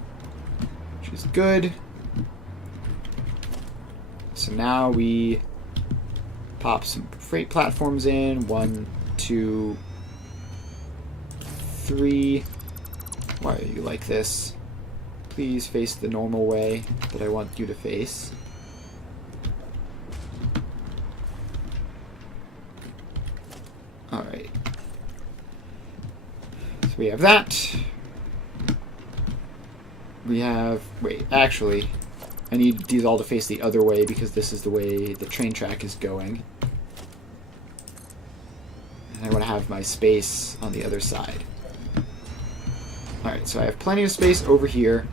which is good. So now we pop some freight platforms in. 1, 2, 3. Why are you like this? Please face the normal way that I want you to face. Alright. So we have that. We have... Wait, actually, I need these all to face the other way because this is the way the train track is going. And I want to have my space on the other side. Alright, so I have plenty of space over here.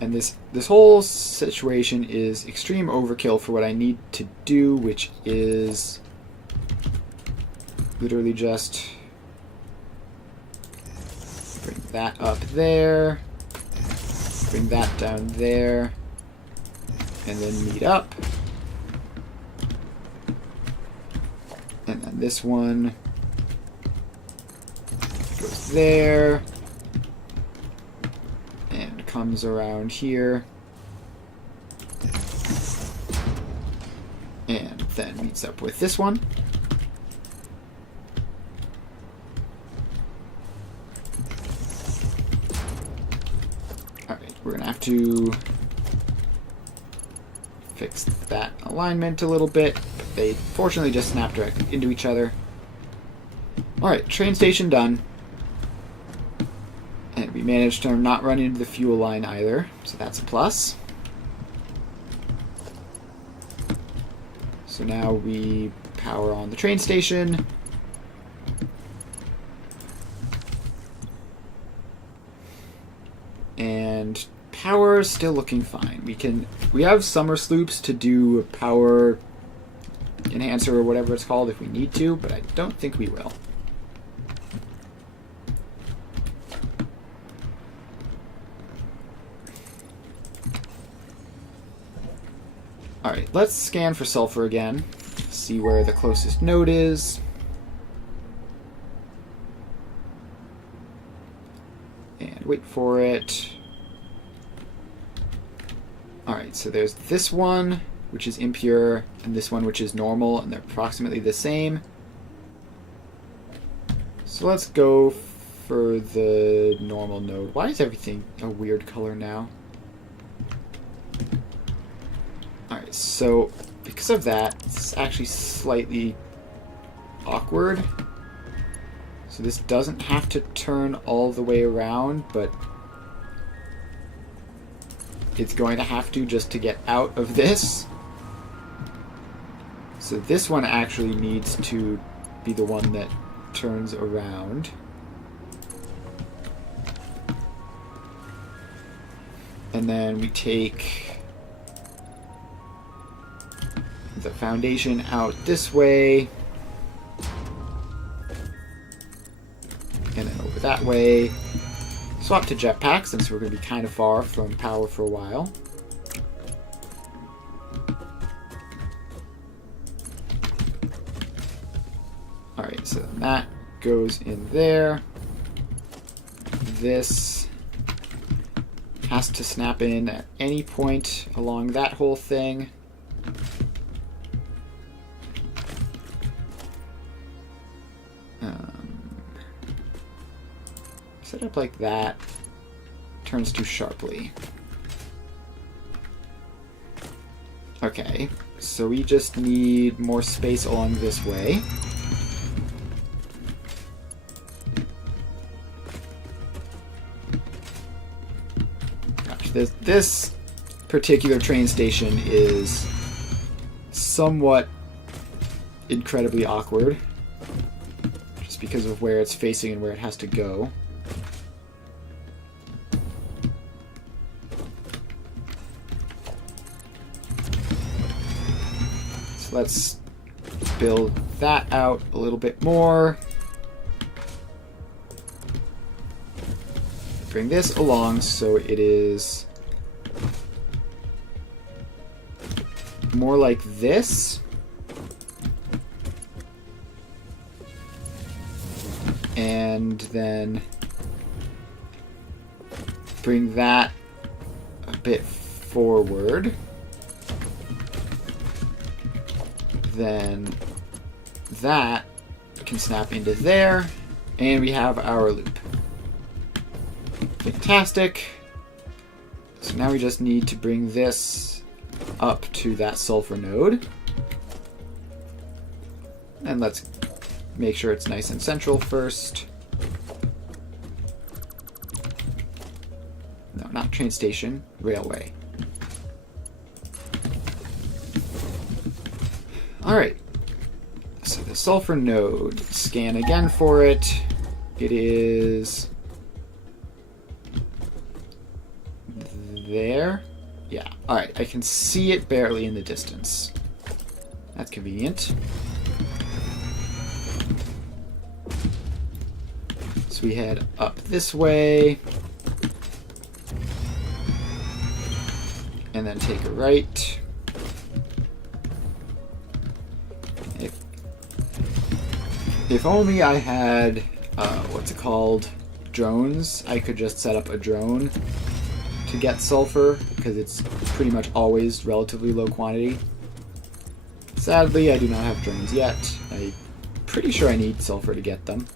And this whole situation is extreme overkill for what I need to do, which is literally just bring that up there, bring that down there, and then meet up. And then this one goes there. Comes around here and then meets up with this one. Alright, we're gonna have to fix that alignment a little bit, but they fortunately just snap directly into each other. Alright, train station done. And we managed to not run into the fuel line either, so that's a plus. So now we power on the train station. And power is still looking fine. We have summer sloops to do power enhancer or whatever it's called if we need to, but I don't think we will. Alright, let's scan for sulfur again. See where the closest node is. And wait for it. Alright, so there's this one, which is impure, and this one, which is normal, and they're approximately the same. So let's go for the normal node. Why is everything a weird color now? Alright, so because of that, it's actually slightly awkward. So this doesn't have to turn all the way around, but it's going to have to just to get out of this. So this one actually needs to be the one that turns around. And then we take the foundation out this way. And then over that way. Swap to jetpack since we're going to be kind of far from power for a while. Alright, so that goes in there. This has to snap in at any point along that whole thing. Set up like that. Turns too sharply. Okay, so we just need more space along this way. Gosh, this particular train station is somewhat incredibly awkward, just because of where it's facing and where it has to go. Let's build that out a little bit more. Bring this along so it is more like this. And then bring that a bit forward. Then that can snap into there, and we have our loop. Fantastic. So now we just need to bring this up to that sulfur node. And let's make sure it's nice and central first. No, not train station, railway. Alright, so the sulfur node, scan again for it. It is there. Yeah, alright, I can see it barely in the distance. That's convenient. So we head up this way. And then take a right. If only I had, what's it called, drones, I could just set up a drone to get sulfur, because it's pretty much always relatively low quantity. Sadly, I do not have drones yet. I'm pretty sure I need sulfur to get them.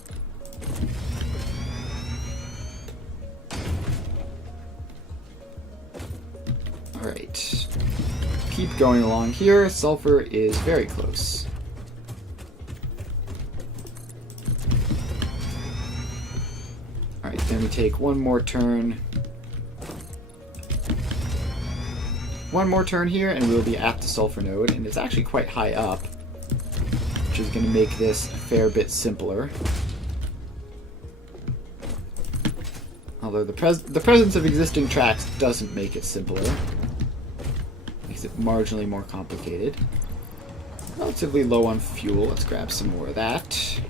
Alright. Keep going along here. Sulfur is very close. Alright, then we take one more turn. One more turn here, and we'll be at the sulfur node, and it's actually quite high up, which is going to make this a fair bit simpler. Although the presence of existing tracks doesn't make it simpler. Makes it marginally more complicated. Relatively low on fuel. Let's grab some more of that.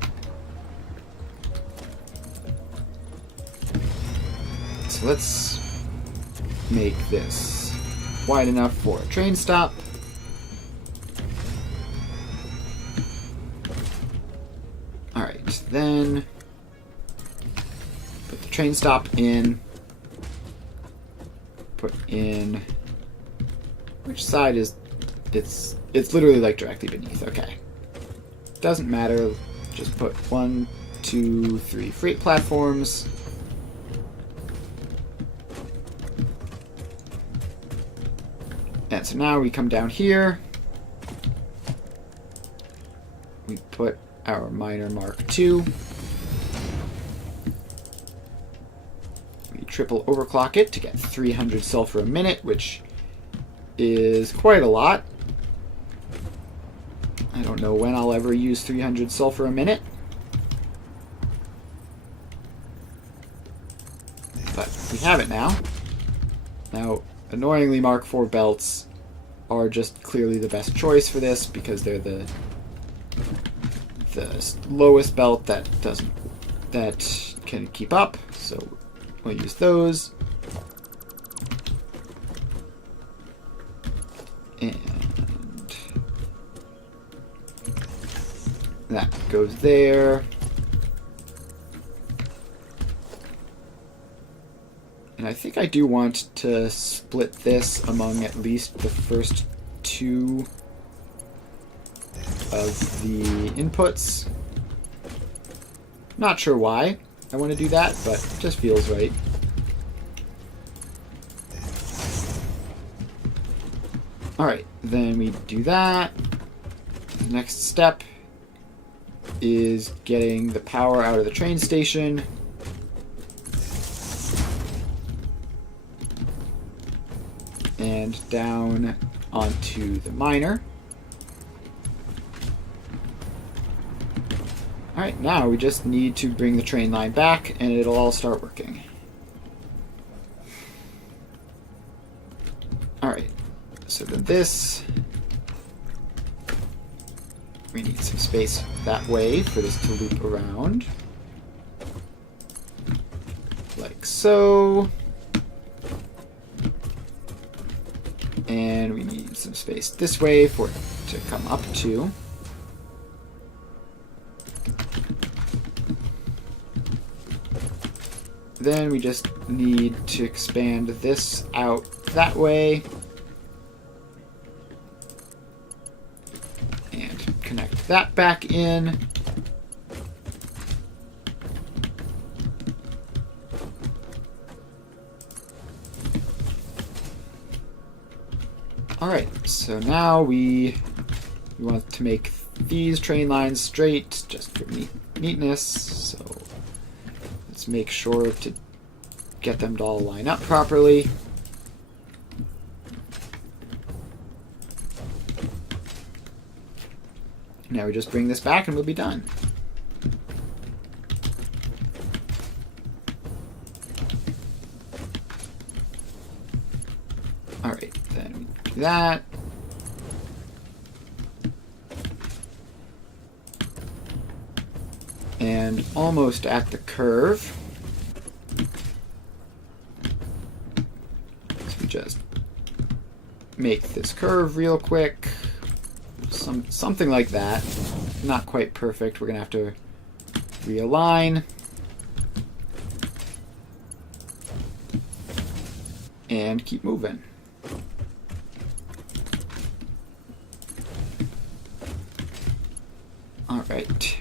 So let's make this wide enough for a train stop. then put the train stop in. Put in... Which side is... It's literally like directly beneath. Okay. Doesn't matter. Just put 1, 2, 3 freight platforms. And so now we come down here. We put our miner Mark II. We triple overclock it to get 300 sulfur a minute, which is quite a lot. I don't know when I'll ever use 300 sulfur a minute. But we have it now. Now, annoyingly, Mark IV belts are just clearly the best choice for this because they're the lowest belt that can keep up. So we'll use those. And that goes there. And I think I do want to split this among at least the first 2 of the inputs. Not sure why I want to do that, but it just feels right. Alright, then we do that. The next step is getting the power out of the train station. And down onto the miner. Alright, now we just need to bring the train line back and it'll all start working. Alright, so then this... We need some space that way for this to loop around. Like so. And we need some space this way for it to come up to. Then we just need to expand this out that way. And connect that back in. Alright, so now we want to make these train lines straight just for neatness. So let's make sure to get them to all line up properly. Now we just bring this back and we'll be done. Alright, then we do that. And almost at the curve. So we just make this curve real quick. Something like that. Not quite perfect. We're going to have to realign. And keep moving. Alright.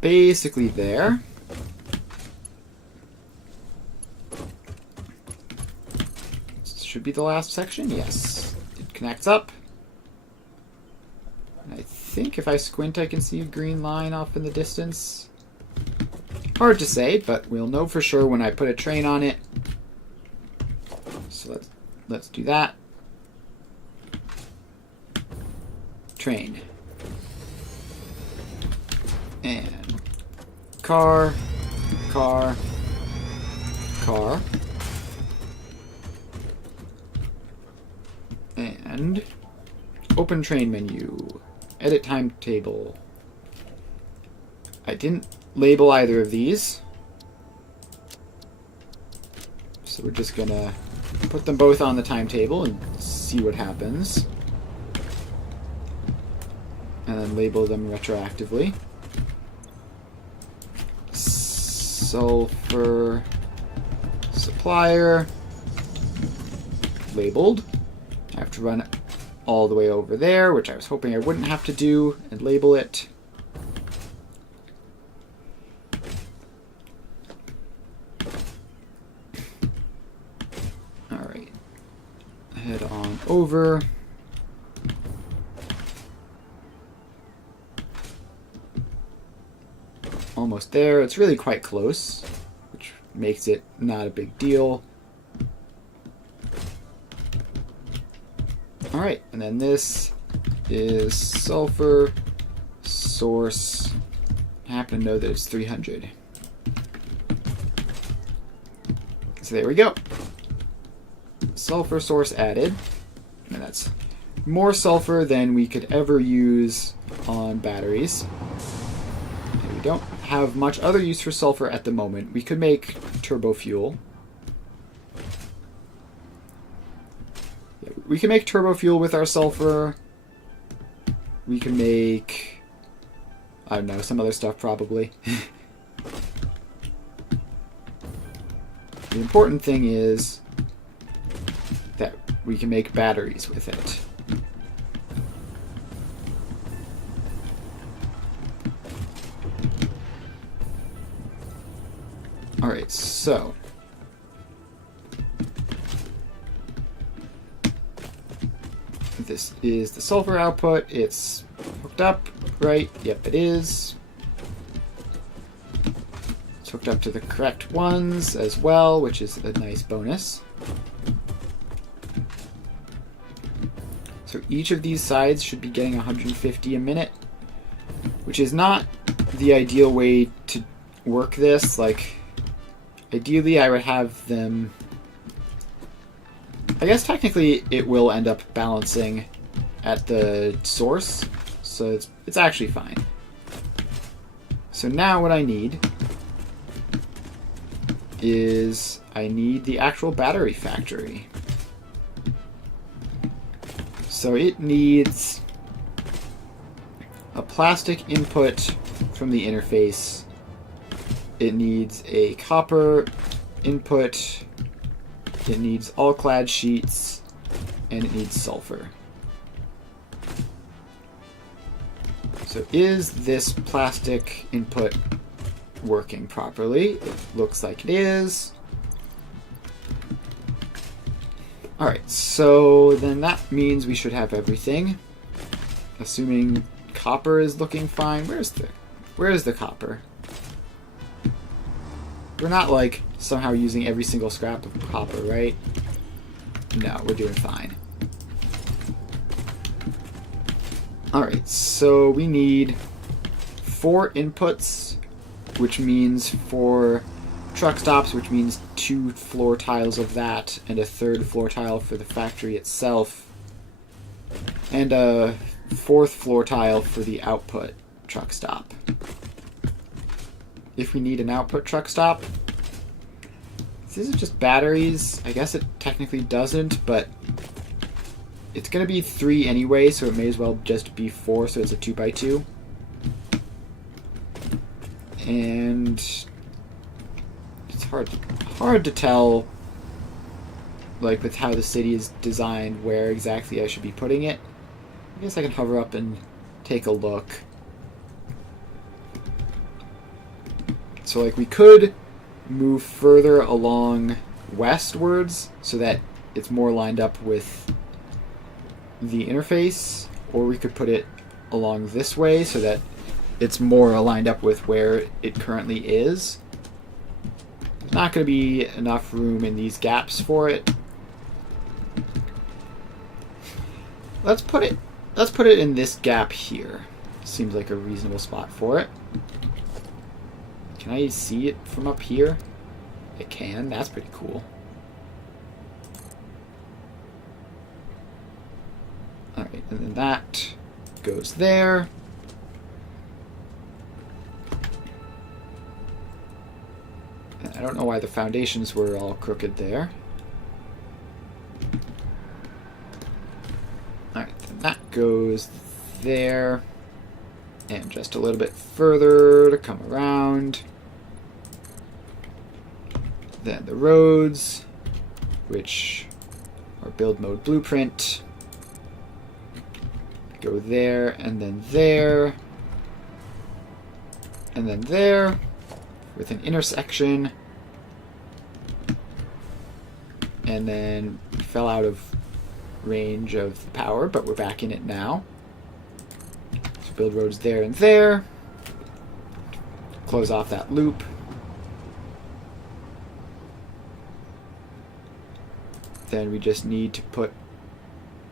Basically there. This should be the last section. Yes. It connects up. I think if I squint I can see a green line off in the distance. Hard to say, but we'll know for sure when I put a train on it. So let's do that. Train. And car, car, car. And open train menu. Edit timetable. I didn't label either of these. So we're just gonna put them both on the timetable and see what happens. And then label them retroactively. sulfur supplier labeled. I have to run all the way over there, which I was hoping I wouldn't have to do, and label it. Alright. Head on over. Almost there. It's really quite close, which makes it not a big deal. Alright, and then this is sulfur source. I happen to know that it's 300. So there we go. Sulfur source added. And that's more sulfur than we could ever use on batteries. And we don't have much other use for sulfur at the moment. We could make turbo fuel. We can make turbo fuel with our sulfur. We can make, I don't know, some other stuff probably. The important thing is that we can make batteries with it. Alright, so this is the sulfur output. It's hooked up, right? Yep, it is. It's hooked up to the correct ones as well, which is a nice bonus. So each of these sides should be getting 150 a minute, which is not the ideal way to work this. Like, ideally I would have them... I guess technically it will end up balancing at the source, so it's actually fine. So now what I need is I need the actual battery factory. So it needs a plastic input from the interface. It needs a copper input. It needs all clad sheets, and it needs sulfur. So is this plastic input working properly? It looks like it is. Alright, so then that means we should have everything. Assuming copper is looking fine. Where is the copper? We're not like somehow using every single scrap of copper, right? No, we're doing fine. Alright, so we need 4 inputs, which means 4 truck stops, which means 2 floor tiles of that, and a 3rd floor tile for the factory itself, and a 4th floor tile for the output truck stop. If we need an output truck stop, this is just batteries. I guess it technically doesn't, but it's going to be 3 anyway, so it may as well just be 4, so it's a 2x2. And it's hard to tell, like with how the city is designed, where exactly I should be putting it. I guess I can hover up and take a look. So like we could move further along westwards so that it's more lined up with the interface, or we could put it along this way so that it's more lined up with where it currently is. There's not going to be enough room in these gaps for it. Let's put it in this gap here. Seems like a reasonable spot for it. Can I see it from up here? I can. That's pretty cool. Alright, and then that goes there. And I don't know why the foundations were all crooked there. Alright, then that goes there. And just a little bit further to come around. Then the roads, which are build mode blueprint. Go there, and then there. And then there, with an intersection. And then we fell out of range of the power, but we're back in it now. So build roads there and there. Close off that loop. Then we just need to put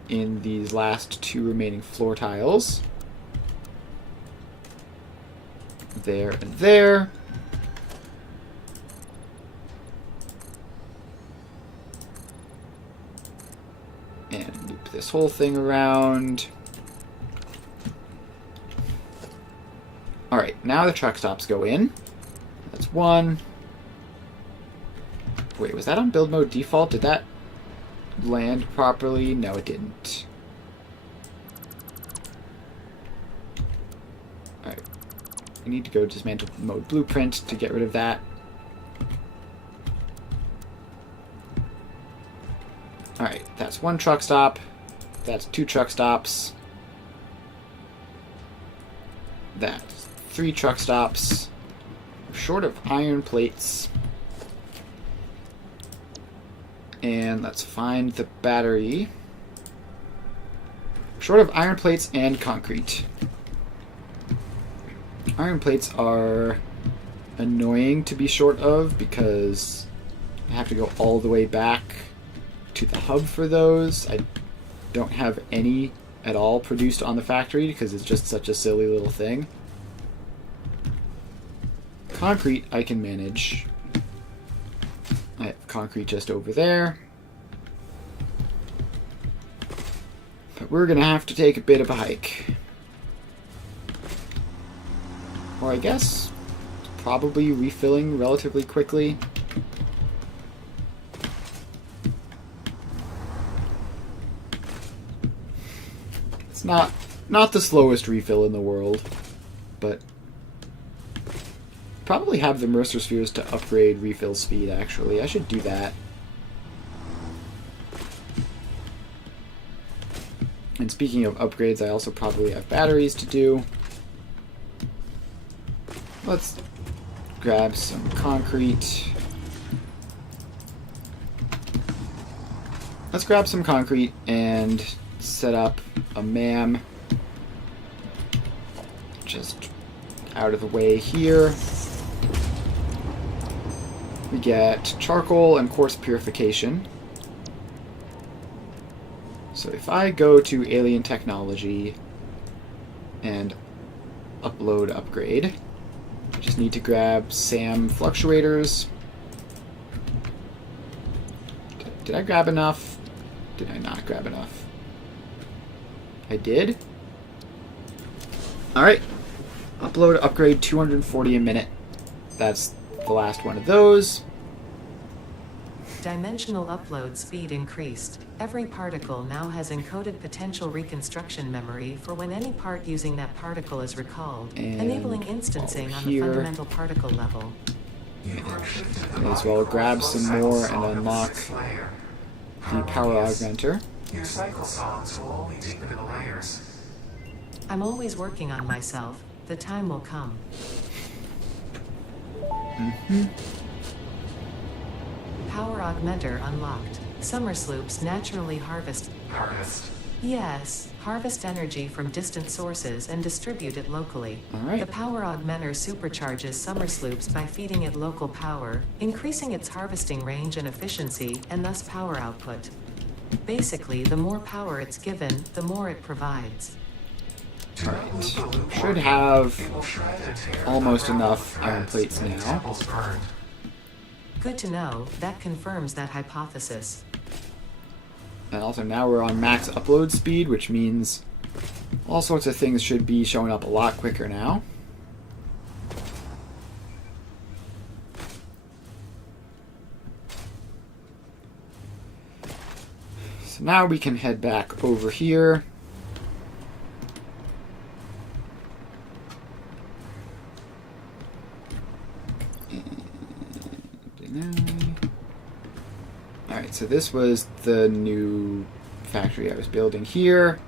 in these last 2 remaining floor tiles. There and there. And loop this whole thing around. Alright, now the truck stops go in. That's 1. Wait, was that on build mode default? Did that land properly? No, it didn't. Alright. We need to go dismantle mode blueprint to get rid of that. Alright, that's 1 truck stop. That's 2 truck stops. That's 3 truck stops. We're short of iron plates. And let's find the battery. Short of iron plates and concrete. Iron plates are annoying to be short of because I have to go all the way back to the hub for those. I don't have any at all produced on the factory because it's just such a silly little thing. Concrete I can manage. I have concrete just over there. But we're gonna have to take a bit of a hike. Or I guess probably refilling relatively quickly. It's not the slowest refill in the world, but probably have the Mercer Spheres to upgrade refill speed, actually. I should do that. And speaking of upgrades, I also probably have batteries to do. Let's grab some concrete. Let's grab some concrete and set up a MAM just out of the way here. We get charcoal and coarse purification. So if I go to alien technology and upload upgrade, I just need to grab SAM fluctuators. Did I grab enough? Did I not grab enough? I did? Alright. Upload upgrade 240 a minute. That's the last one of those. Dimensional upload speed increased. Every particle now has encoded potential reconstruction memory for when any part using that particle is recalled, And enabling instancing on the here. fundamental particle level. May as well grab some more and unlock the power augmenter. Your cycle songs will only deepen the layers. I'm always working on myself. The time will come. Power augmenter unlocked. Summer sloops naturally harvest. Yes, harvest energy from distant sources and distribute it locally. Alright. The power augmenter supercharges summer sloops by feeding it local power, increasing its harvesting range and efficiency, and thus power output. Basically, the more power it's given, the more it provides. Alright. Should have almost enough iron plates now. Good to know. That confirms that hypothesis. And also now we're on max upload speed, which means all sorts of things should be showing up a lot quicker now. So now we can head back over here. And Alright, so this was the new factory I was building here.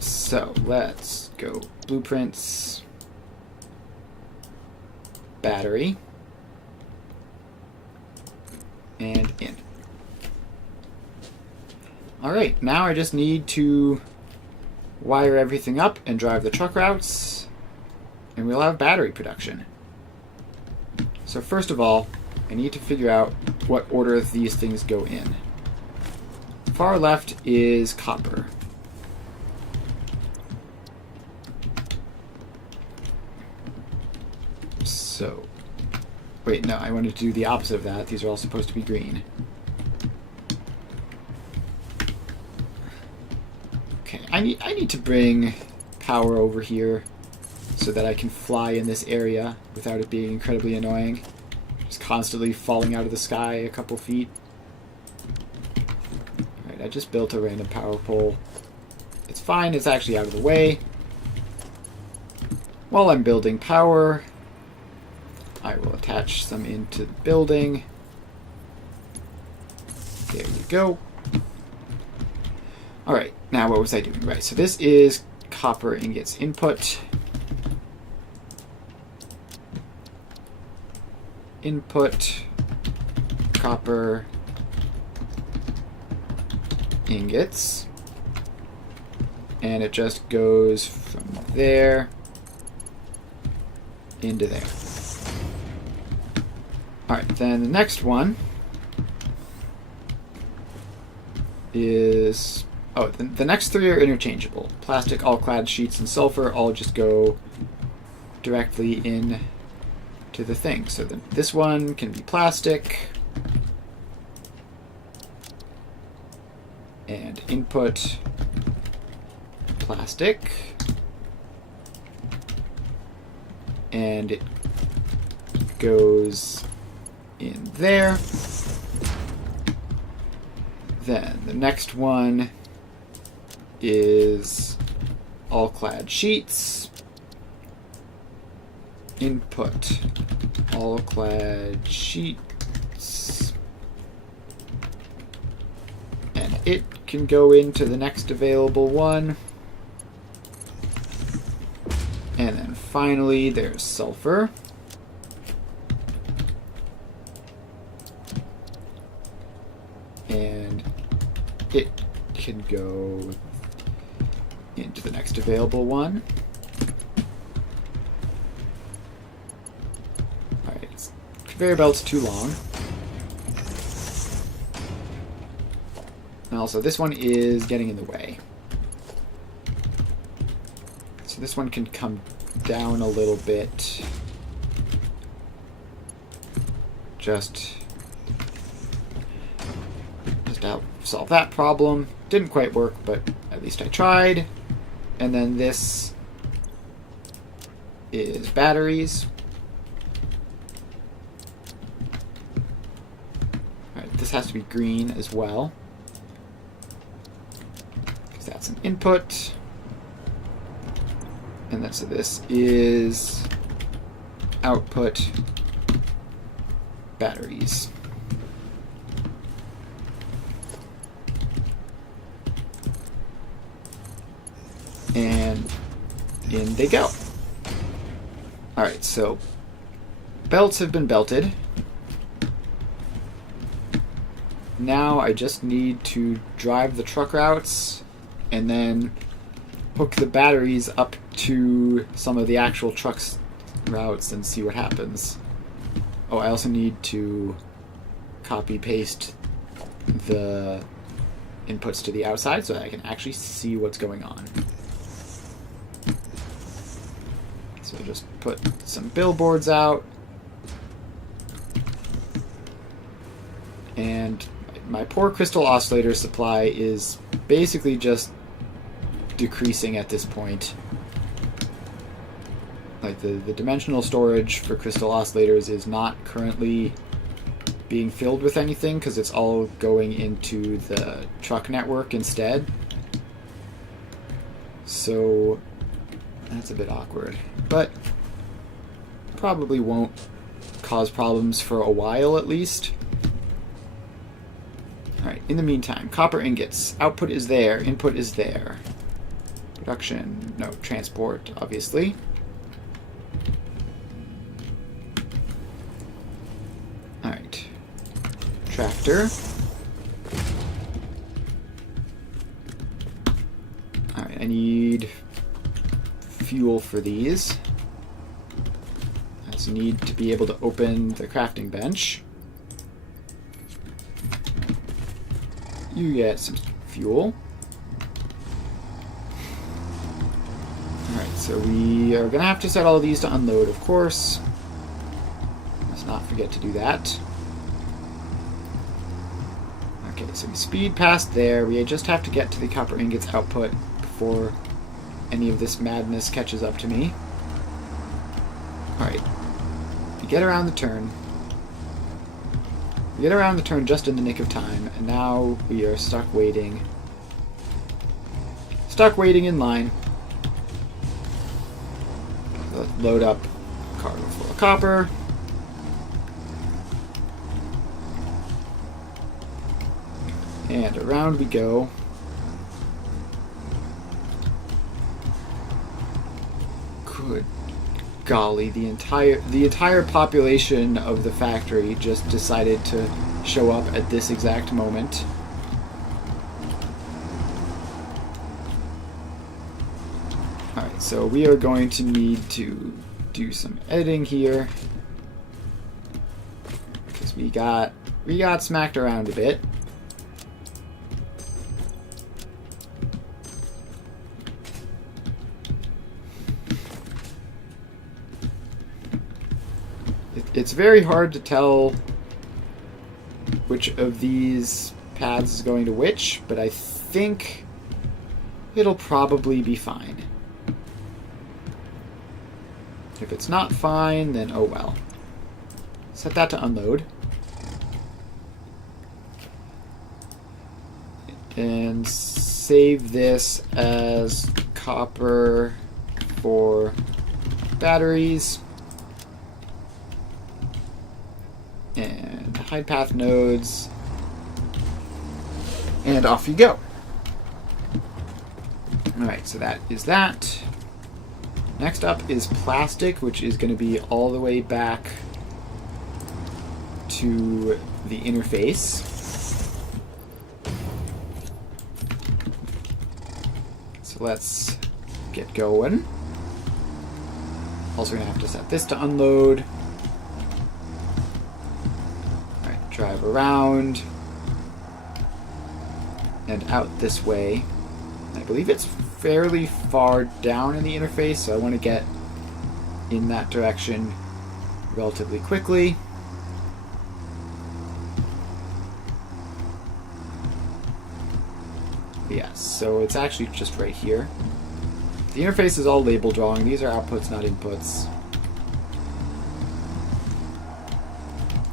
So let's go blueprints, battery, and in. Alright, now I just need to wire everything up and drive the truck routes, and we'll have battery production. So first of all, I need to figure out what order these things go in. Far left is copper. So, wait, no, I wanted to do the opposite of that. These are all supposed to be green. Okay, I need to bring power over here so that I can fly in this area without it being incredibly annoying. Just constantly falling out of the sky a couple feet. Alright, I just built a random power pole. It's fine, it's actually out of the way. While I'm building power, I will attach some into the building. There you go. Alright, now what was I doing? Right, so this is copper ingots input. Input copper ingots. And it just goes from there into there. Alright, then the next one is... Oh, the next three are interchangeable. Plastic, all-clad sheets, and sulfur all just go directly in to the thing. So this one can be plastic. And input plastic. And it goes in there. Then the next one is all clad sheets. Input all clad sheets. And it can go into the next available one. And then finally there's sulfur. And it can go into the next available one. Alright, conveyor belt's too long. And also, this one is getting in the way. So this one can come down a little bit. Just to help solve that problem. Didn't quite work, but at least I tried. And then this is batteries. Alright, this has to be green as well, because that's an input. And then so this is output batteries. And in they go. Alright, so belts have been belted. Now I just need to drive the truck routes and then hook the batteries up to some of the actual truck's routes and see what happens. Oh, I also need to copy paste the inputs to the outside so that I can actually see what's going on. So just put some billboards out. And my poor crystal oscillator supply is basically just decreasing at this point. Like the dimensional storage for crystal oscillators is not currently being filled with anything because it's all going into the truck network instead. So that's a bit awkward, but probably won't cause problems for a while at least. Alright, in the meantime, copper ingots. Output is there, input is there. Production, no, transport, obviously. Alright. Tractor. Alright, I need fuel for these. I also need to be able to open the crafting bench. You get some fuel. Alright, so we are going to have to set all of these to unload, of course. Let's not forget to do that. Okay, so we speed past there. We just have to get to the copper ingots output before any of this madness catches up to me. Alright. We get around the turn. We get around the turn just in the nick of time, and now we are stuck waiting. Stuck waiting in line. So let's load up a cargo full of copper. And around we go. Good golly, the entire population of the factory just decided to show up at this exact moment. Alright, so we are going to need to do some editing here. Because we got smacked around a bit. It's very hard to tell which of these paths is going to which, but I think it'll probably be fine. If it's not fine, then oh well. Set that to unload. And save this as copper for batteries. And hide path nodes. And off you go. Alright, so that is that. Next up is plastic, which is going to be all the way back to the interface. So let's get going. Also going to have to set this to unload. Drive around and out this way. I believe it's fairly far down in the interface, so I want to get in that direction relatively quickly. Yes, so it's actually just right here. The interface is all label drawing. These are outputs, not inputs.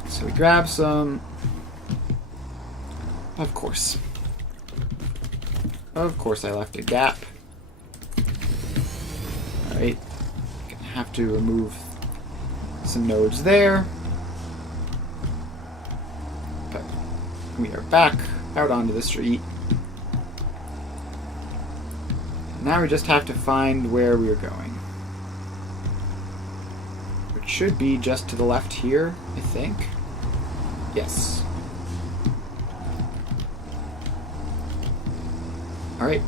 So we grab some. Of course. Of course I left a gap. Alright. Gonna have to remove some nodes there. But we are back out onto the street. Now we just have to find where we're going. Which should be just to the left here, I think. Yes. Alright.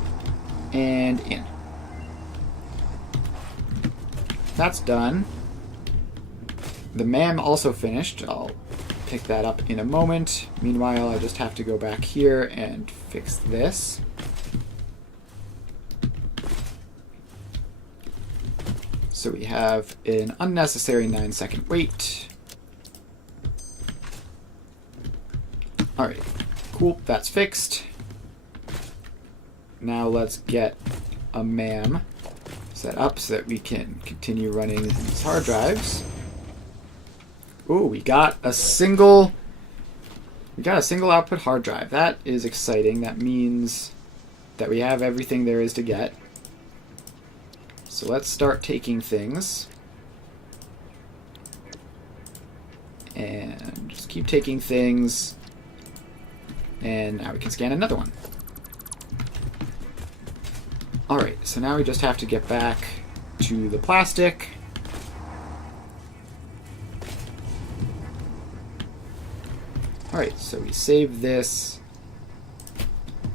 And in. That's done. The MAM also finished. I'll pick that up in a moment. Meanwhile, I just have to go back here and fix this. So we have an unnecessary 9-second wait. Alright, cool, that's fixed. Now let's get a MAM set up so that we can continue running these hard drives. Ooh, we got a single output hard drive. That is exciting. That means that we have everything there is to get. So let's start taking things. And just keep taking things. And now we can scan another one. Alright, so now we just have to get back to the plastic. Alright, so we save this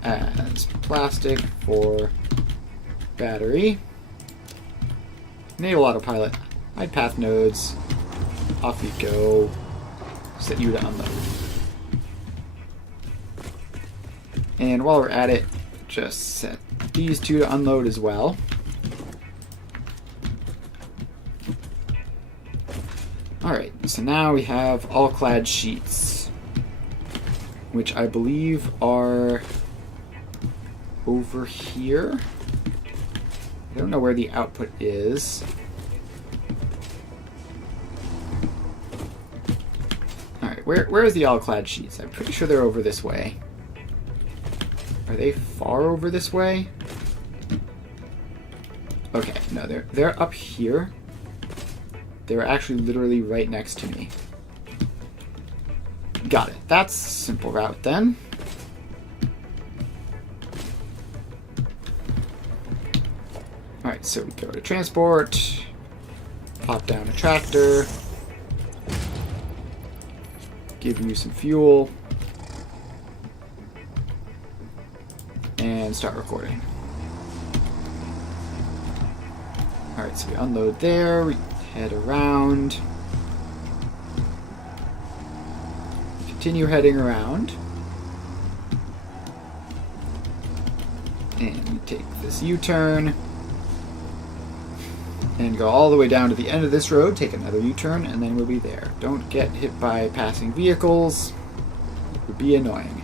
as plastic for battery. Enable autopilot. Hide path nodes. Off you go. Set you to unload. And while we're at it, just set these two to unload as well. Alright, so now we have all clad sheets, which I believe are over here. I don't know where the output is. Alright, where is the all-clad sheets? I'm pretty sure they're over this way. Are they far over this way? Okay, no, they're up here. They're actually literally right next to me. Got it. That's a simple route then. Alright, so we go to transport, pop down a tractor, give you some fuel, and start recording. Alright, so we unload there, we head around, continue heading around, and we take this U-turn, and go all the way down to the end of this road, take another U-turn, and then we'll be there. Don't get hit by passing vehicles. It would be annoying.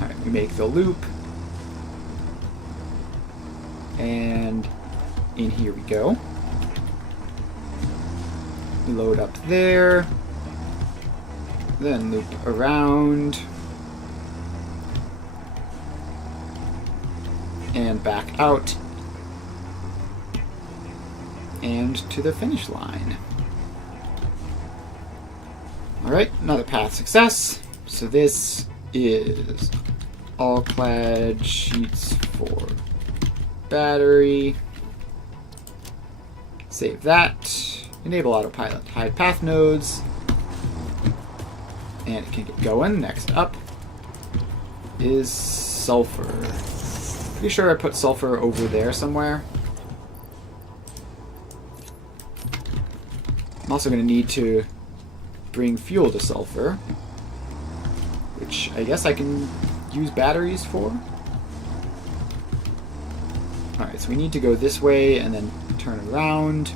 Alright, we make the loop. And in here we go. We load up there. Then loop around. And back out. And to the finish line. Alright, another path success. So this is all clad sheets for battery. Save that. Enable autopilot. Hide path nodes. And it can get going. Next up is sulfur. Pretty sure I put sulfur over there somewhere. I'm also going to need to bring fuel to sulfur, which I guess I can use batteries for. Alright, so we need to go this way and then turn around.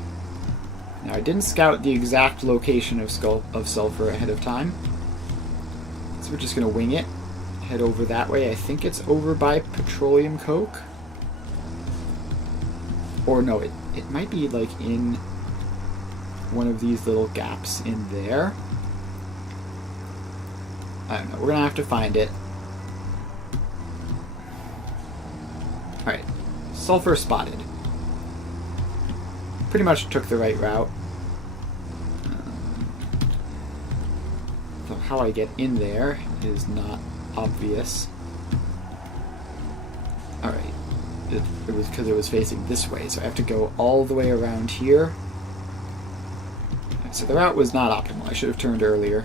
Now, I didn't scout the exact location of sulfur ahead of time, so we're just going to wing it. Head over that way. I think it's over by petroleum coke. Or no, it might be like in one of these little gaps in there. I don't know. We're going to have to find it. Alright. Sulfur spotted. Pretty much took the right route. So how I get in there is not obvious. Alright. It was because it was facing this way, so I have to go all the way around here. So the route was not optimal. I should have turned earlier.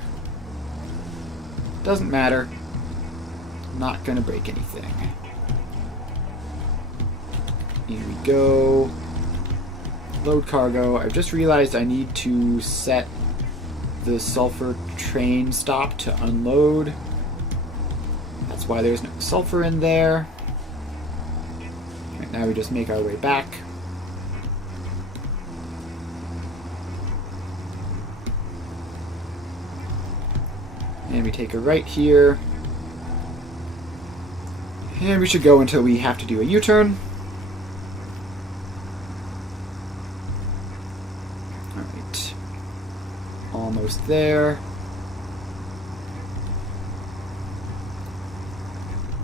Doesn't matter. Not gonna break anything. Here we go. Load cargo. I've just realized I need to set the sulfur train stop to unload. That's why there's no sulfur in there. Right, now we just make our way back. And we take a right here. And we should go until we have to do a U-turn. Alright. Almost there.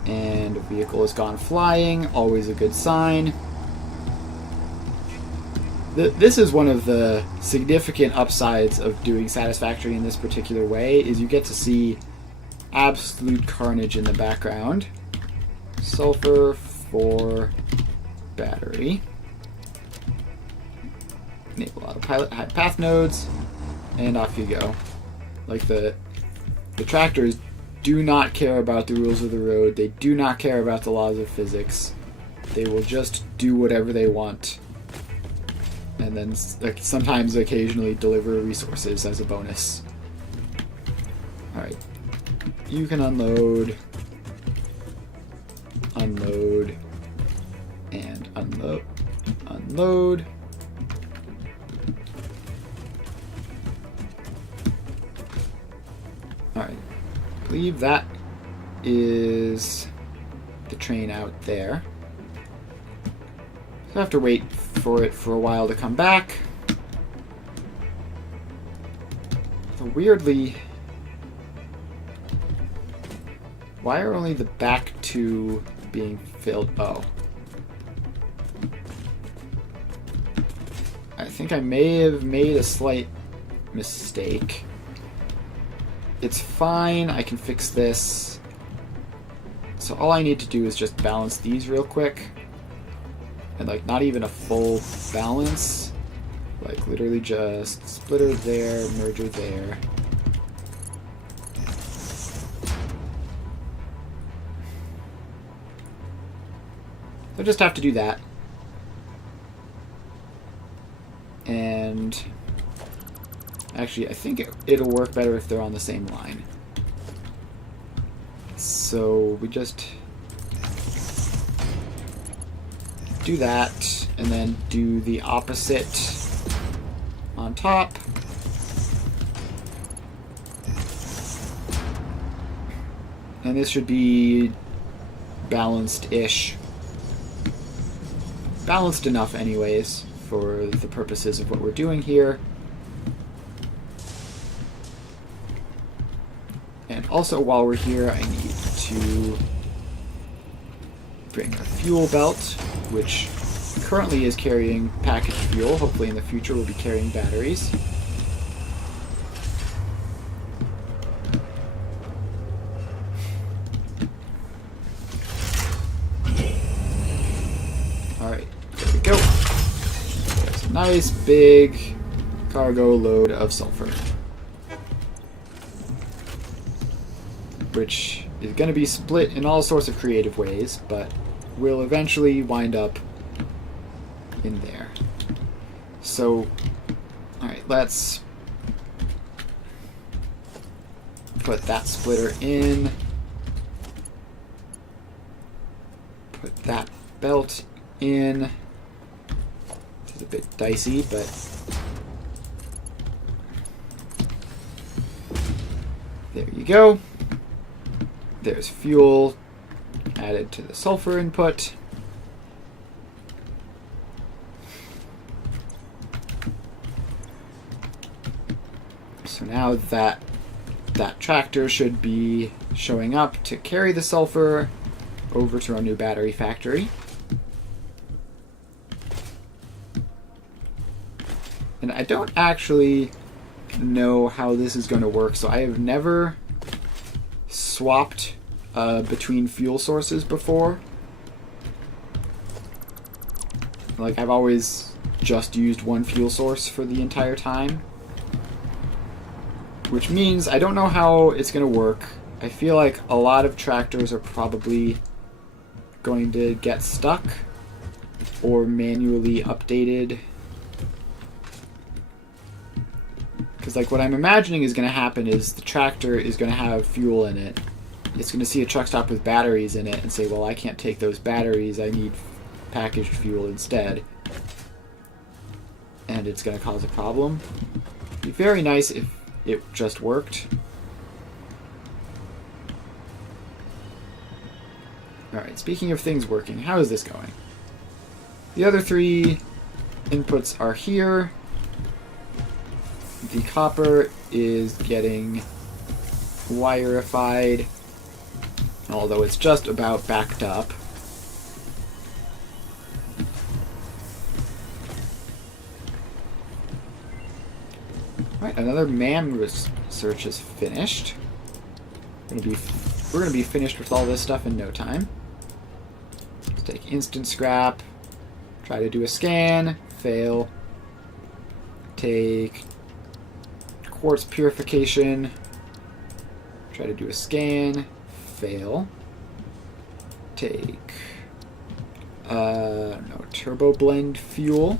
And a vehicle has gone flying, always a good sign. This is one of the significant upsides of doing Satisfactory in this particular way, is you get to see absolute carnage in the background. Sulfur for battery. Enable autopilot, hide path nodes, and off you go. Like the tractors do not care about the rules of the road. They do not care about the laws of physics. They will just do whatever they want. And then like, sometimes occasionally deliver resources as a bonus. Alright. You can unload, and unload. Alright. I believe that is the train out there. So I have to wait for it for a while to come back. So weirdly, why are only the back two being filled? Oh. I think I may have made a slight mistake. It's fine, I can fix this. So all I need to do is just balance these real quick. And like not even a full balance. Like literally just splitter there, merger there. I just have to do that. And actually, I think it'll work better if they're on the same line. So we just do that, and then do the opposite on top. And this should be balanced-ish. Balanced enough anyways for the purposes of what we're doing here. And also while we're here, I need to bring a fuel belt, which currently is carrying packaged fuel. Hopefully in the future we'll be carrying batteries. Alright, there we go. There's a nice big cargo load of sulfur, which is going to be split in all sorts of creative ways, but will eventually wind up in there. So, alright, let's put that splitter in. Put that belt in. It's a bit dicey, but there you go. There's fuel added to the sulfur input. So now that tractor should be showing up to carry the sulfur over to our new battery factory. And I don't actually know how this is going to work, so I have never swapped between fuel sources before. Like, I've always just used one fuel source for the entire time, which means I don't know how it's going to work. I feel like a lot of tractors are probably going to get stuck or manually updated. Because like what I'm imagining is going to happen is the tractor is going to have fuel in it. It's going to see a truck stop with batteries in it and say, well, I can't take those batteries, I need packaged fuel instead. And it's going to cause a problem. It'd be very nice if it just worked. Alright, speaking of things working, how is this going? The other three inputs are here. The copper is getting wirified, although it's just about backed up. Alright, another man research is finished. We're gonna be finished with all this stuff in no time. Let's take instant scrap. Try to do a scan. Fail. Take quartz purification. Try to do a scan. Fail. Take turbo blend fuel.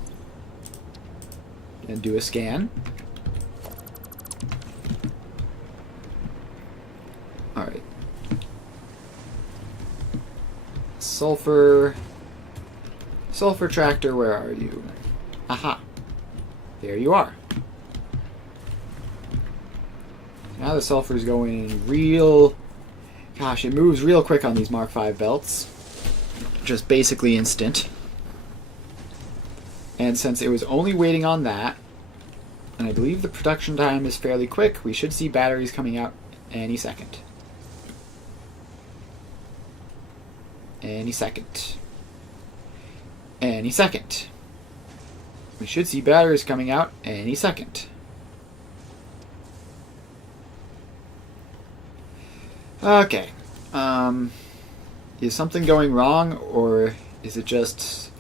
And do a scan. Alright. Sulfur tractor, where are you? Aha. There you are. Now the sulfur's going real... Gosh, it moves real quick on these Mark V belts. Just basically instant. And since it was only waiting on that, and I believe the production time is fairly quick, we should see batteries coming out any second. Any second. Any second. We should see batteries coming out any second. Okay. Is something going wrong, or is it just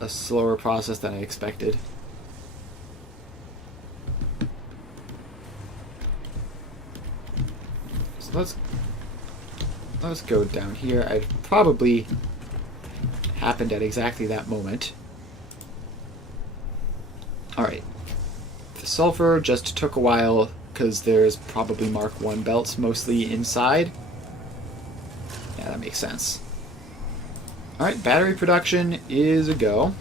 a slower process than I expected? So let's go down here. It probably happened at exactly that moment. Alright. The sulfur just took a while because there's probably Mark I belts mostly inside. Yeah, that makes sense. Alright, battery production is a go.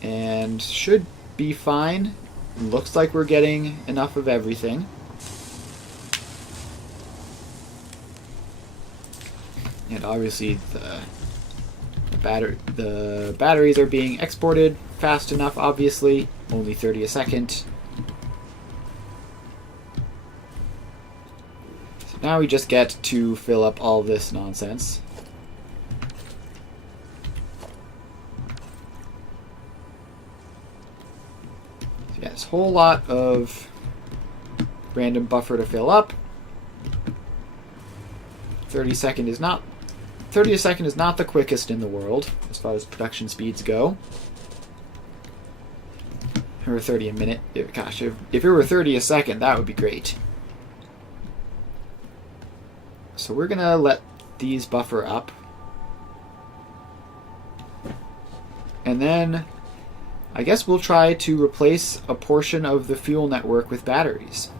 And should be fine. Looks like we're getting enough of everything. And obviously the batteries are being exported fast enough, obviously. Only 30 a second. So now we just get to fill up all this nonsense. So yeah, this whole lot of random buffer to fill up. 30 a second is not the quickest in the world as far as production speeds go. Or 30 a minute. Gosh, if it were 30 a second, that would be great. So we're gonna let these buffer up. And then I guess we'll try to replace a portion of the fuel network with batteries.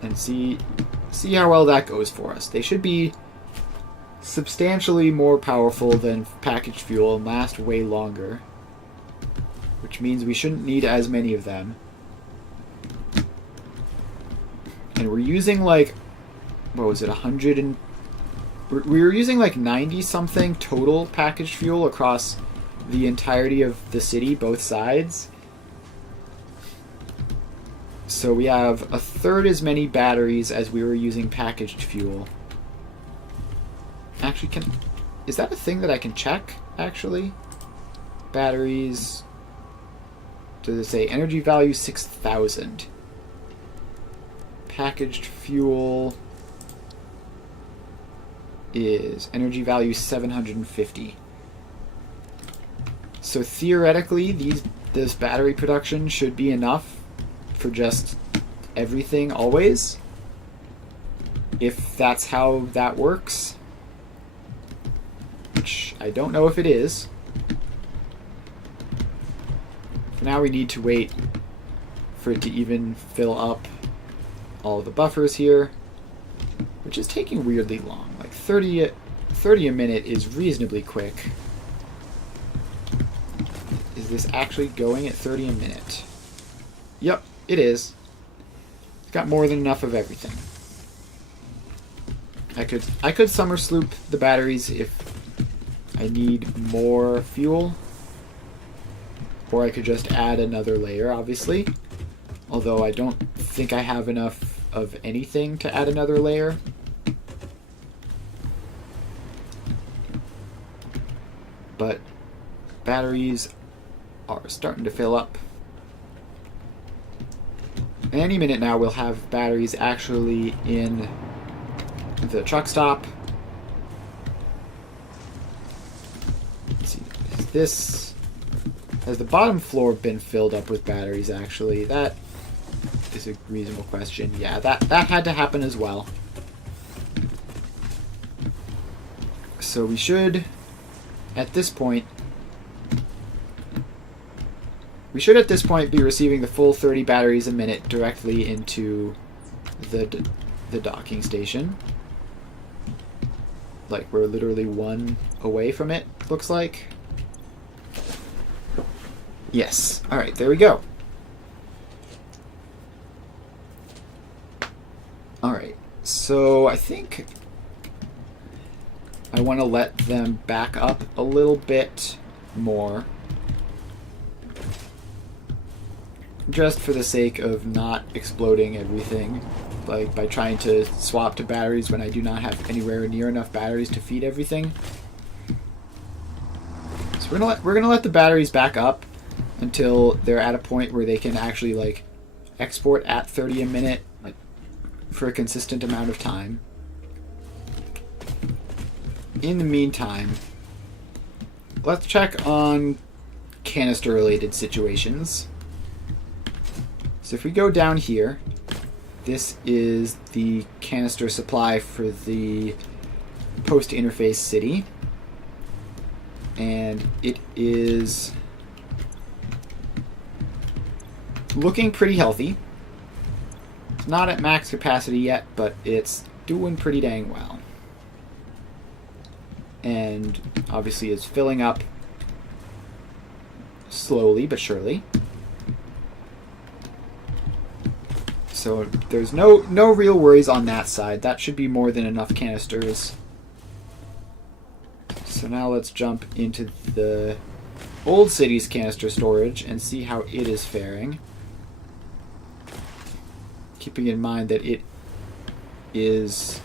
And see how well that goes for us. They should be substantially more powerful than packaged fuel and last way longer. Which means we shouldn't need as many of them. And we're using like, what was it, 100 and... We were using like 90 something total packaged fuel across the entirety of the city, both sides. So we have a third as many batteries as we were using packaged fuel. Actually, is that a thing that I can check, actually? Batteries... Does it say energy value 6,000? Packaged fuel is energy value 750. So theoretically, this battery production should be enough for just everything always, if that's how that works, which I don't know if it is. For now we need to wait for it to even fill up all the buffers here, which is taking weirdly long. Like 30 a minute is reasonably quick. Is this actually going at 30 a minute? Yep, it is. It's got more than enough of everything. I could summer sloop the batteries if I need more fuel. Or I could just add another layer, obviously. Although I don't think I have enough of anything to add another layer. batteries are starting to fill up. Any minute now we'll have batteries actually in the truck stop. Let's see, has the bottom floor been filled up with batteries actually? That is a reasonable question. Yeah, that had to happen as well. So we should, at this point, be receiving the full 30 batteries a minute directly into the docking station. Like, we're literally one away from it, looks like. Yes. Alright, there we go. Alright, so I think I want to let them back up a little bit more. Just for the sake of not exploding everything. Like, by trying to swap to batteries when I do not have anywhere near enough batteries to feed everything. So we're gonna let the batteries back up until they're at a point where they can actually, like, export at 30 a minute, like, for a consistent amount of time. In the meantime, let's check on canister-related situations. So if we go down here, this is the canister supply for the post-interface city. And it is looking pretty healthy. It's not at max capacity yet, but it's doing pretty dang well. And obviously is filling up slowly but surely. So there's no real worries on that side. That should be more than enough canisters. So now let's jump into the old city's canister storage and see how it is faring. Keeping in mind that it is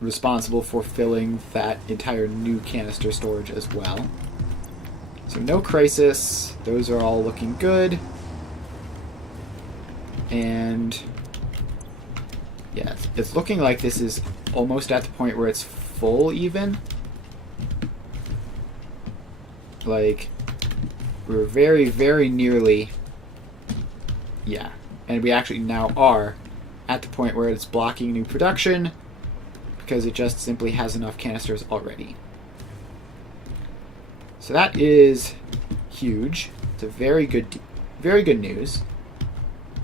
responsible for filling that entire new canister storage as well. So no crisis. Those are all looking good. And yeah, it's looking like this is almost at the point where it's full even. Like, we're very, very nearly, yeah, and we actually now are at the point where it's blocking new production because it just simply has enough canisters already. So that is huge. It's a very good news.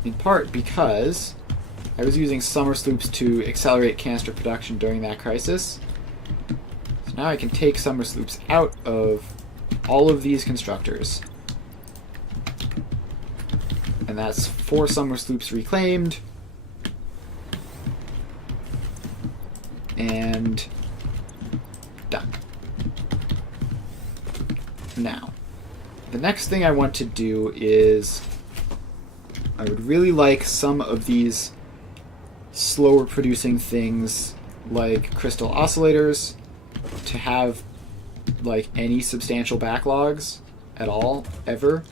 In part because I was using summer sloops to accelerate canister production during that crisis. So now I can take summer sloops out of all of these constructors. And that's 4 summer sloops reclaimed. And done. Now, the next thing I want to do is I would really like some of these slower producing things like crystal oscillators to have like any substantial backlogs at all, ever,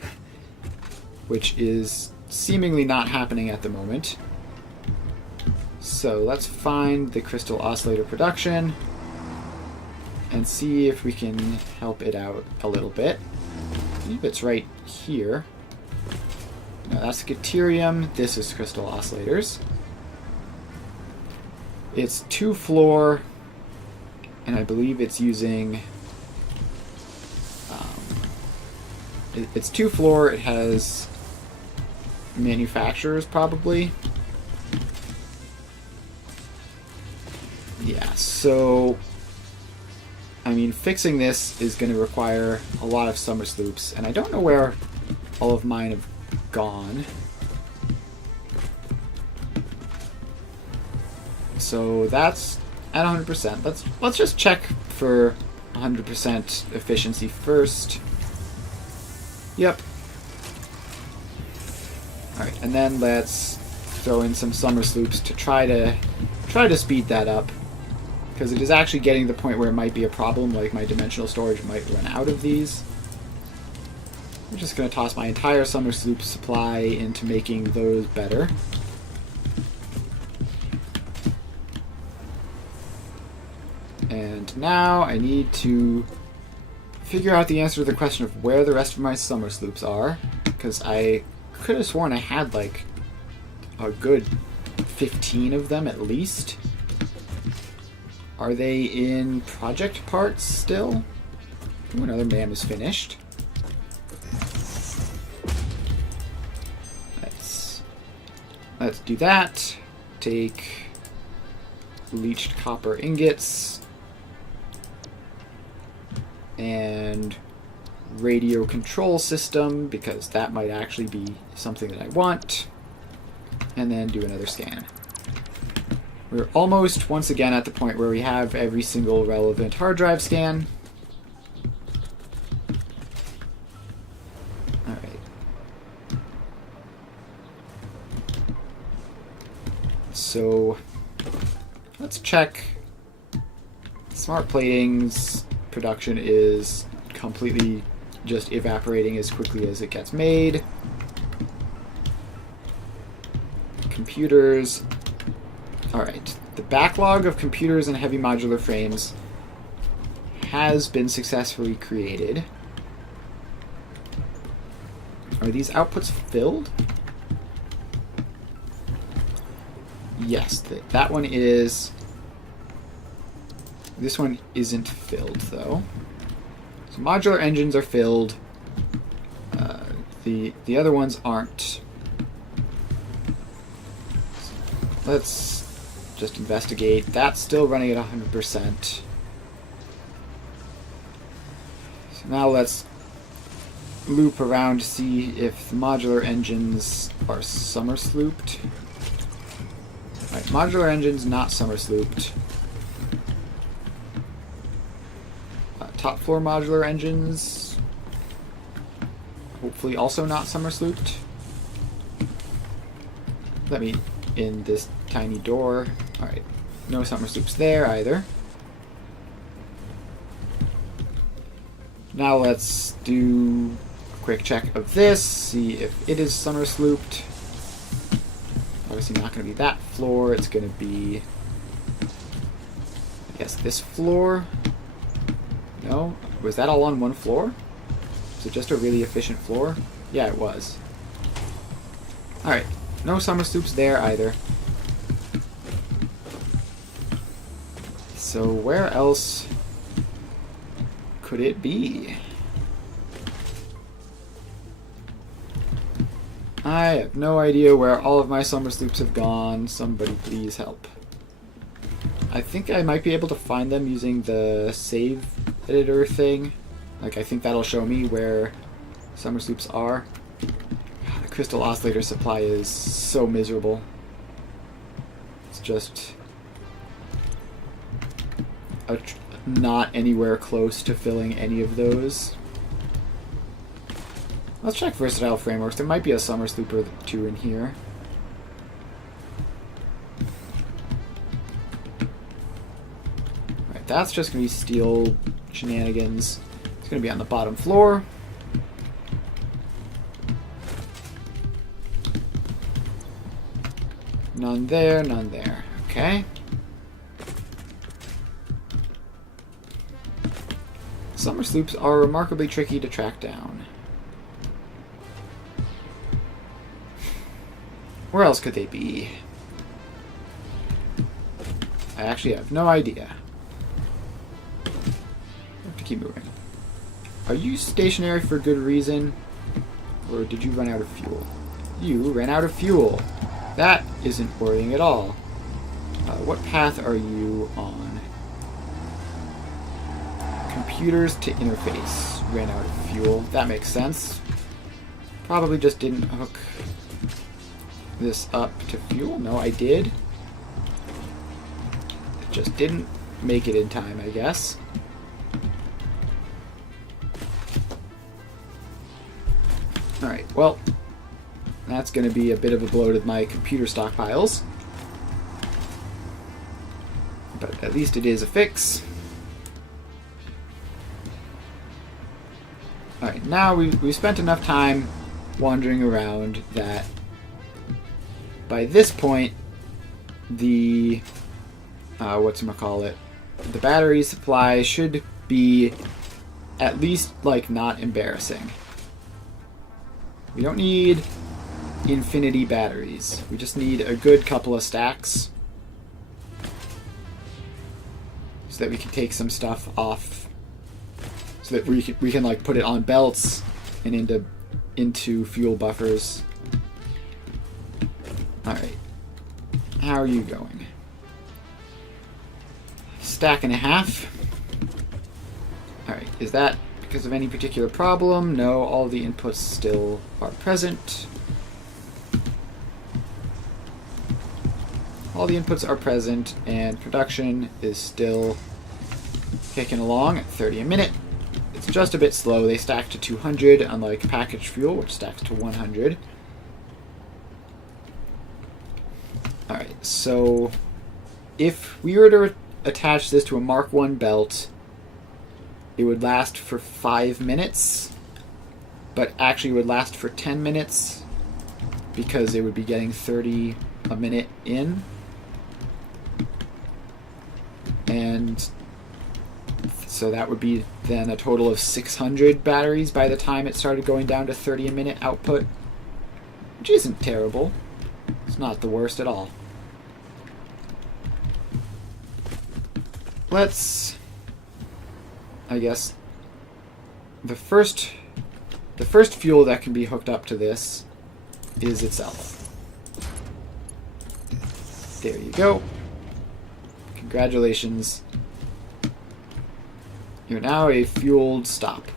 which is seemingly not happening at the moment. So let's find the crystal oscillator production and see if we can help it out a little bit. I believe it's right here. No, that's Deuterium. This is crystal oscillators. It's 2-floor, and I believe it's using... it's 2-floor. It has manufacturers, probably. Yeah, so... I mean, fixing this is going to require a lot of summer sloops, and I don't know where all of mine have gone. So that's at 100%. Let's just check for 100% efficiency first. Yep. Alright, and then let's throw in some summer sloops to try to speed that up. Because it is actually getting to the point where it might be a problem, like my dimensional storage might run out of these. I'm just going to toss my entire summer sloop supply into making those better. And now I need to figure out the answer to the question of where the rest of my summer sloops are, because I could have sworn I had like a good 15 of them at least. Are they in project parts still? Ooh, another man is finished. Let's do that. Take bleached copper ingots and radio control system, because that might actually be something that I want, and then do another scan. We're almost once again at the point where we have every single relevant hard drive scan. Alright. So let's check. Smart plating's production is completely just evaporating as quickly as it gets made. Computers. Alright. The backlog of computers and heavy modular frames has been successfully created. Are these outputs filled? Yes, that one is. This one isn't filled, though. So modular engines are filled. The other ones aren't. Let's just investigate. That's still running at 100%. So now let's loop around to see if the modular engines are summer slooped. Alright, modular engines not summer slooped. Top floor modular engines, hopefully also not summer slooped. Let me in this tiny door. Alright, no summer sloops there either. Now let's do a quick check of this, see if it is summer slooped. Obviously not going to be that floor, it's going to be, I guess, this floor. No? Was that all on one floor? Was it just a really efficient floor? Yeah, it was. Alright. No summer sloops there either. So where else could it be? I have no idea where all of my summer sloops have gone. Somebody please help. I think I might be able to find them using the save editor thing. Like, I think that'll show me where summer sloops are. God, the crystal oscillator supply is so miserable. It's just not anywhere close to filling any of those. Let's check versatile frameworks. There might be a summer sloop or two in here. Alright, that's just going to be steel shenanigans. It's going to be on the bottom floor. None there, none there. Okay. Summer sloops are remarkably tricky to track down. Where else could they be? I actually have no idea. I have to keep moving. Are you stationary for good reason? Or did you run out of fuel? You ran out of fuel. That isn't worrying at all. What path are you on? Computers to interface. Ran out of fuel. That makes sense. Probably just didn't hook this up to fuel. No, I did. It just didn't make it in time, I guess. Alright, well, that's going to be a bit of a blow to my computer stockpiles. But at least it is a fix. Alright, now we've spent enough time wandering around that by this point, the whatchamacallit, the battery supply should be at least, like, not embarrassing. We don't need infinity batteries. We just need a good couple of stacks so that we can take some stuff off, so that we can like put it on belts and into fuel buffers. All right, how are you going? Stack and a half. All right, is that because of any particular problem? No, all the inputs still are present. All the inputs are present, and production is still kicking along at 30 a minute. It's just a bit slow. They stack to 200, unlike packaged fuel, which stacks to 100. Alright, so if we were to attach this to a Mark 1 belt, it would last for 5 minutes, but actually would last for 10 minutes because it would be getting 30 a minute in. And so that would be then a total of 600 batteries by the time it started going down to 30 a minute output, which isn't terrible. It's not the worst at all. Let's, I guess, the first fuel that can be hooked up to this is itself. There you go. Congratulations. You're now a fueled stop.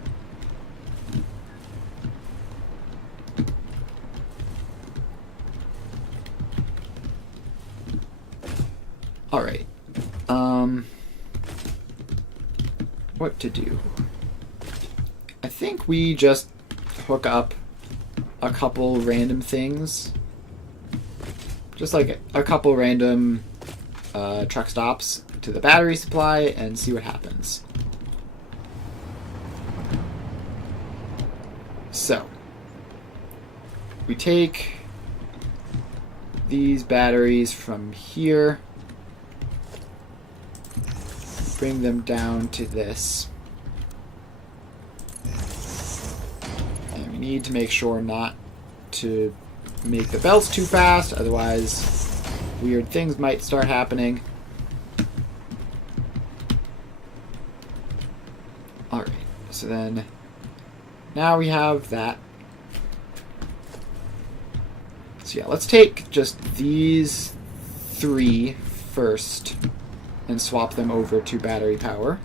Alright. What to do? I think we just hook up a couple random things. Just like a couple random truck stops to the battery supply and see what happens. So, we take these batteries from here, bring them down to this. And we need to make sure not to make the belts too fast, otherwise weird things might start happening. Alright, so then now we have that. So yeah, let's take just these 3 first and swap them over to battery power.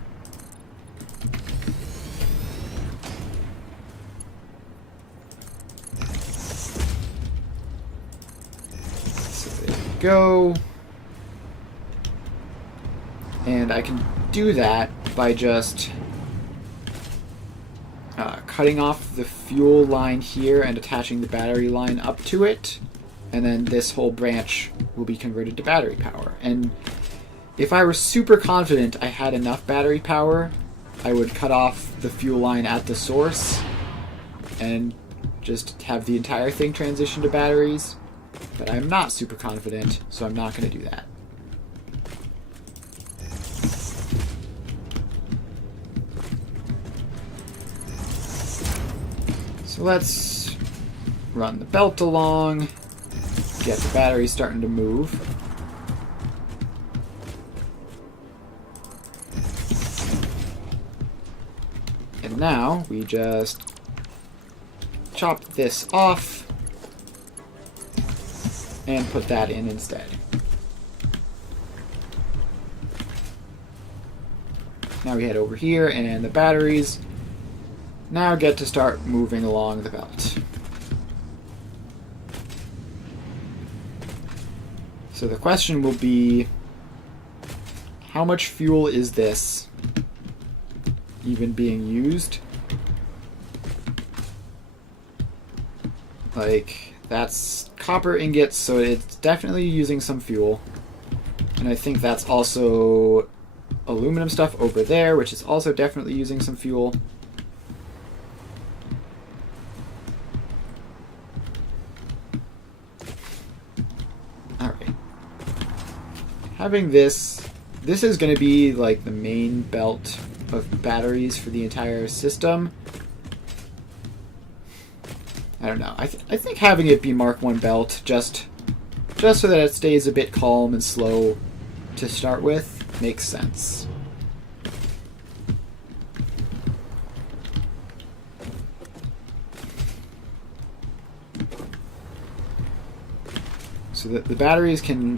So there we go. And I can do that by just cutting off the fuel line here and attaching the battery line up to it, and then this whole branch will be converted to battery power. And if I were super confident I had enough battery power, I would cut off the fuel line at the source and just have the entire thing transition to batteries, but I'm not super confident, so I'm not going to do that. So let's run the belt along, get the battery starting to move. And now we just chop this off and put that in instead. Now we head over here, and the batteries now get to start moving along the belt. So the question will be, how much fuel is this even being used? Like, that's copper ingots, so it's definitely using some fuel. And I think that's also aluminum stuff over there, which is also definitely using some fuel. having this is going to be like the main belt of batteries for the entire system. I don't know. I think having it be Mark 1 belt just so that it stays a bit calm and slow to start with makes sense. So that the batteries can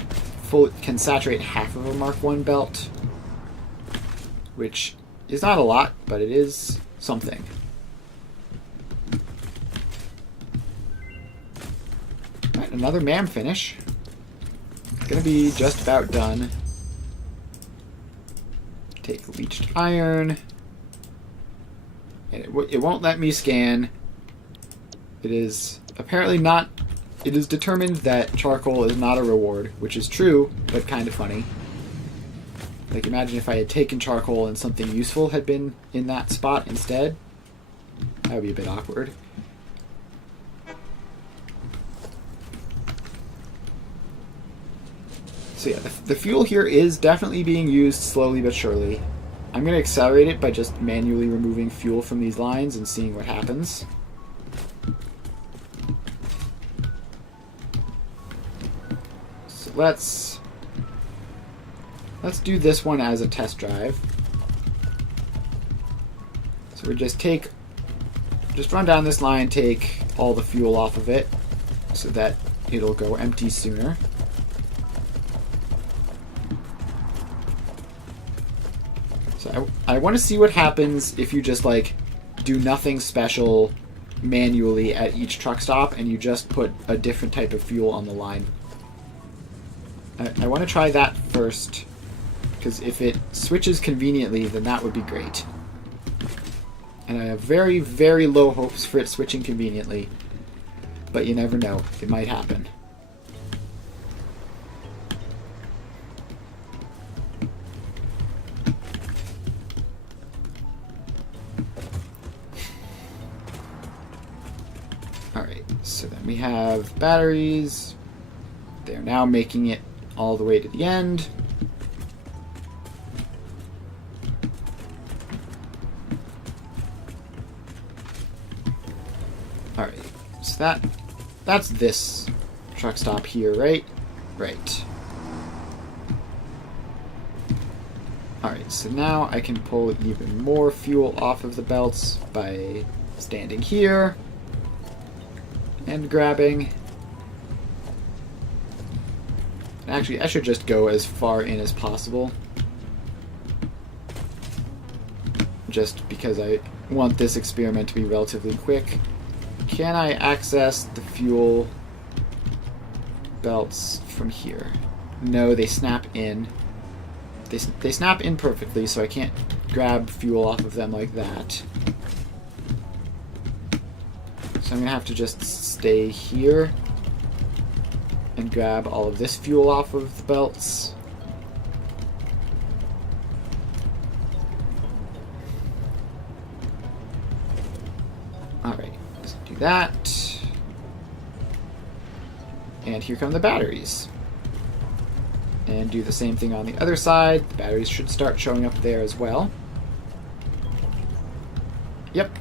saturate half of a Mark 1 belt, which is not a lot, but it is something. Right, another MAM finish. Gonna be just about done. Take leached iron. And it won't let me scan. It is apparently not... It is determined that charcoal is not a reward, which is true, but kind of funny. Like, imagine if I had taken charcoal and something useful had been in that spot instead. That would be a bit awkward. So yeah, the fuel here is definitely being used slowly but surely. I'm going to accelerate it by just manually removing fuel from these lines and seeing what happens. So let's do this one as a test drive. So we just run down this line, take all the fuel off of it so that it'll go empty sooner. So I want to see what happens if you just like do nothing special manually at each truck stop and you just put a different type of fuel on the line. I want to try that first, because if it switches conveniently, then that would be great. And I have very, very low hopes for it switching conveniently, but you never know. It might happen. Alright, so then we have batteries. They're now making it all the way to the end. Alright, so that's this truck stop here, right? Right. Alright, so now I can pull even more fuel off of the belts by standing here and grabbing. Actually, I should just go as far in as possible, just because I want this experiment to be relatively quick. Can I access the fuel belts from here? No, they snap in. They snap in perfectly, so I can't grab fuel off of them like that. So I'm going to have to just stay here and grab all of this fuel off of the belts. Alright, let's do that. And here come the batteries. And do the same thing on the other side. The batteries should start showing up there as well. Yep.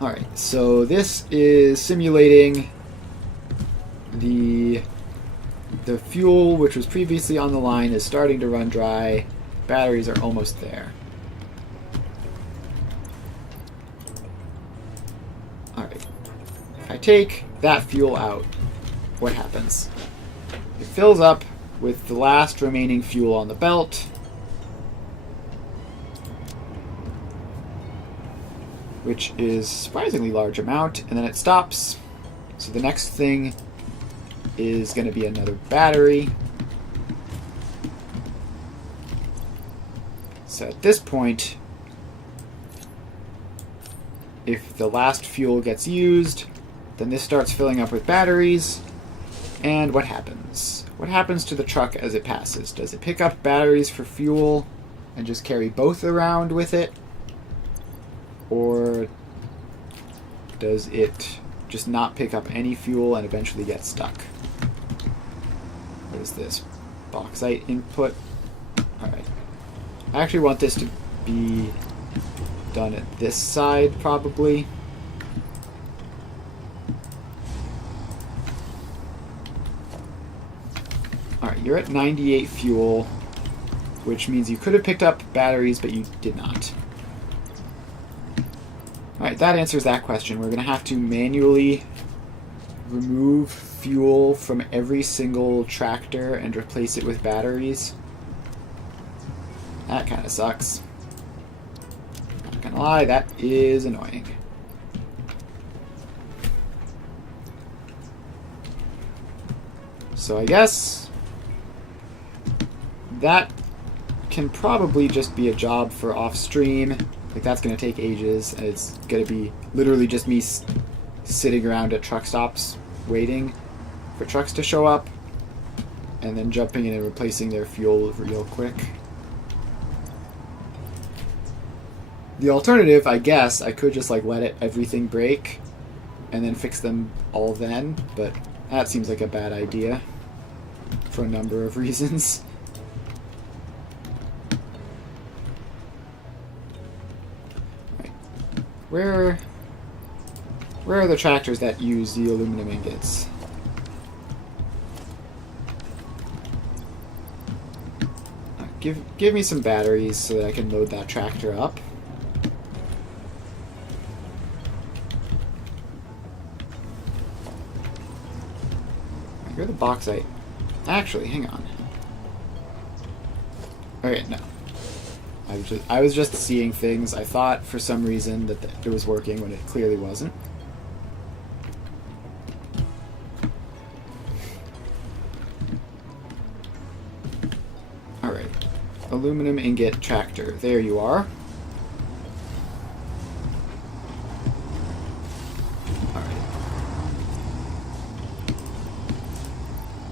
Alright, so this is simulating the fuel which was previously on the line is starting to run dry. Batteries are almost there. Alright. If I take that fuel out, what happens? It fills up with the last remaining fuel on the belt, which is a surprisingly large amount, and then it stops. So the next thing is going to be another battery. So at this point, if the last fuel gets used, then this starts filling up with batteries. And what happens? What happens to the truck as it passes? Does it pick up batteries for fuel and just carry both around with it? Or does it just not pick up any fuel and eventually get stuck. What is this? Bauxite input. Alright. I actually want this to be done at this side, probably. Alright, you're at 98 fuel, which means you could have picked up batteries, but you did not. Alright, that answers that question. We're going to have to manually remove fuel from every single tractor and replace it with batteries. That kind of sucks. Not gonna lie, that is annoying. So I guess that can probably just be a job for off-stream. Like, that's going to take ages, and it's going to be literally just me sitting around at truck stops waiting for trucks to show up, and then jumping in and replacing their fuel real quick. The alternative, I guess, I could just like let everything break and then fix them all then, but that seems like a bad idea for a number of reasons. Right. Where are the tractors that use the aluminum ingots? Give me some batteries so that I can load that tractor up. You're the bauxite. Actually, hang on. Okay, no. I was just seeing things. I thought for some reason that it was working when it clearly wasn't. Alright. Aluminum ingot tractor. There you are.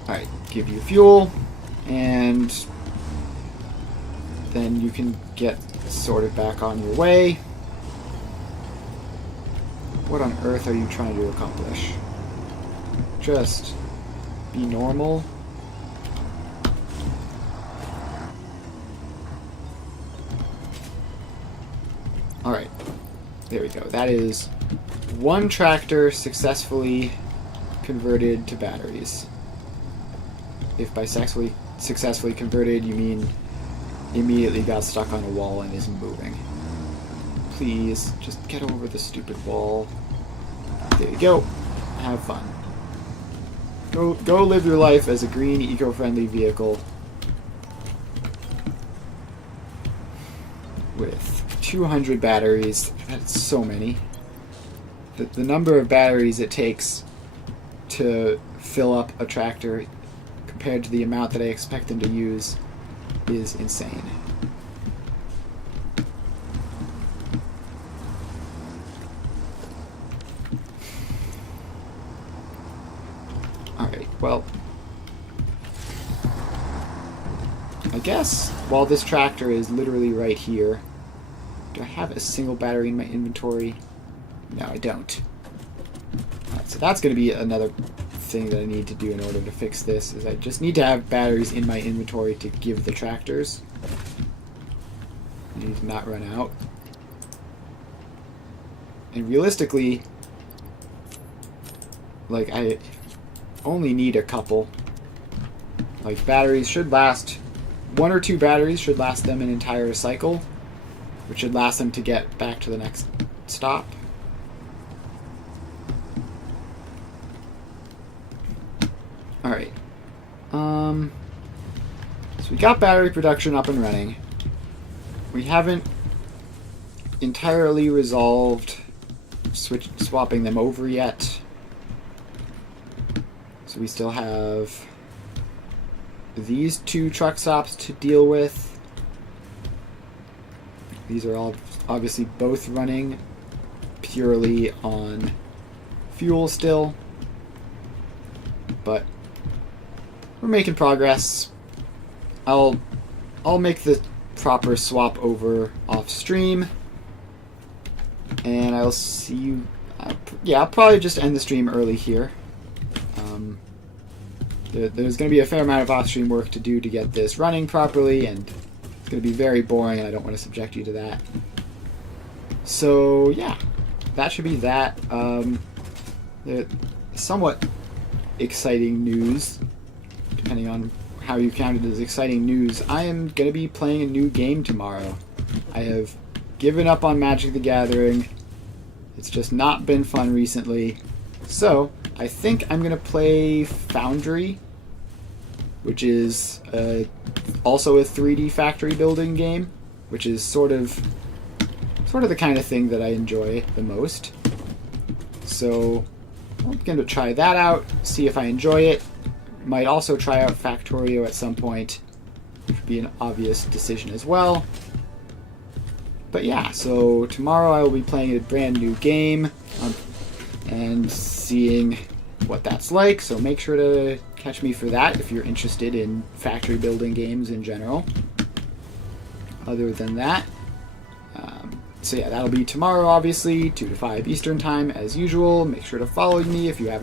Alright, give you fuel, and then you can get sorted back on your way. What on earth are you trying to accomplish? Just be normal. Alright, there we go. That is one tractor successfully converted to batteries. If by successfully converted you mean immediately got stuck on a wall and isn't moving. Please, just get over the stupid wall. There you go. Have fun. Go live your life as a green, eco-friendly vehicle with 200 batteries. That's so many. The number of batteries it takes to fill up a tractor compared to the amount that I expect them to use is insane. Alright, well, I guess while this tractor is literally right here, do I have a single battery in my inventory? No, I don't. Alright, so that's going to be another thing that I need to do in order to fix this, is I just need to have batteries in my inventory to give the tractors. I need to not run out. And realistically, like, I only need a couple. Like, batteries should last, 1 or 2 batteries should last them an entire cycle, which should last them to get back to the next stop. Alright. So we got battery production up and running. We haven't entirely resolved swapping them over yet. So we still have these 2 truck stops to deal with. These are all obviously both running purely on fuel still. But we're making progress. I'll make the proper swap over off stream, and I'll see you yeah, I'll probably just end the stream early here. There's going to be a fair amount of off-stream work to do to get this running properly, and it's going to be very boring, and I don't want to subject you to that. So, yeah, that should be that. Somewhat exciting news, depending on how you count it as exciting news. I am going to be playing a new game tomorrow. I have given up on Magic the Gathering. It's just not been fun recently. So, I think I'm going to play Foundry, which is also a 3D factory building game, which is sort of the kind of thing that I enjoy the most. So, I'm going to try that out, see if I enjoy it. Might also try out Factorio at some point, which would be an obvious decision as well. But yeah, so tomorrow I will be playing a brand new game and seeing what that's like, so make sure to catch me for that if you're interested in factory building games in general. Other than that, so yeah, that'll be tomorrow, obviously, 2 to 5 Eastern Time, as usual. Make sure to follow me if you haven't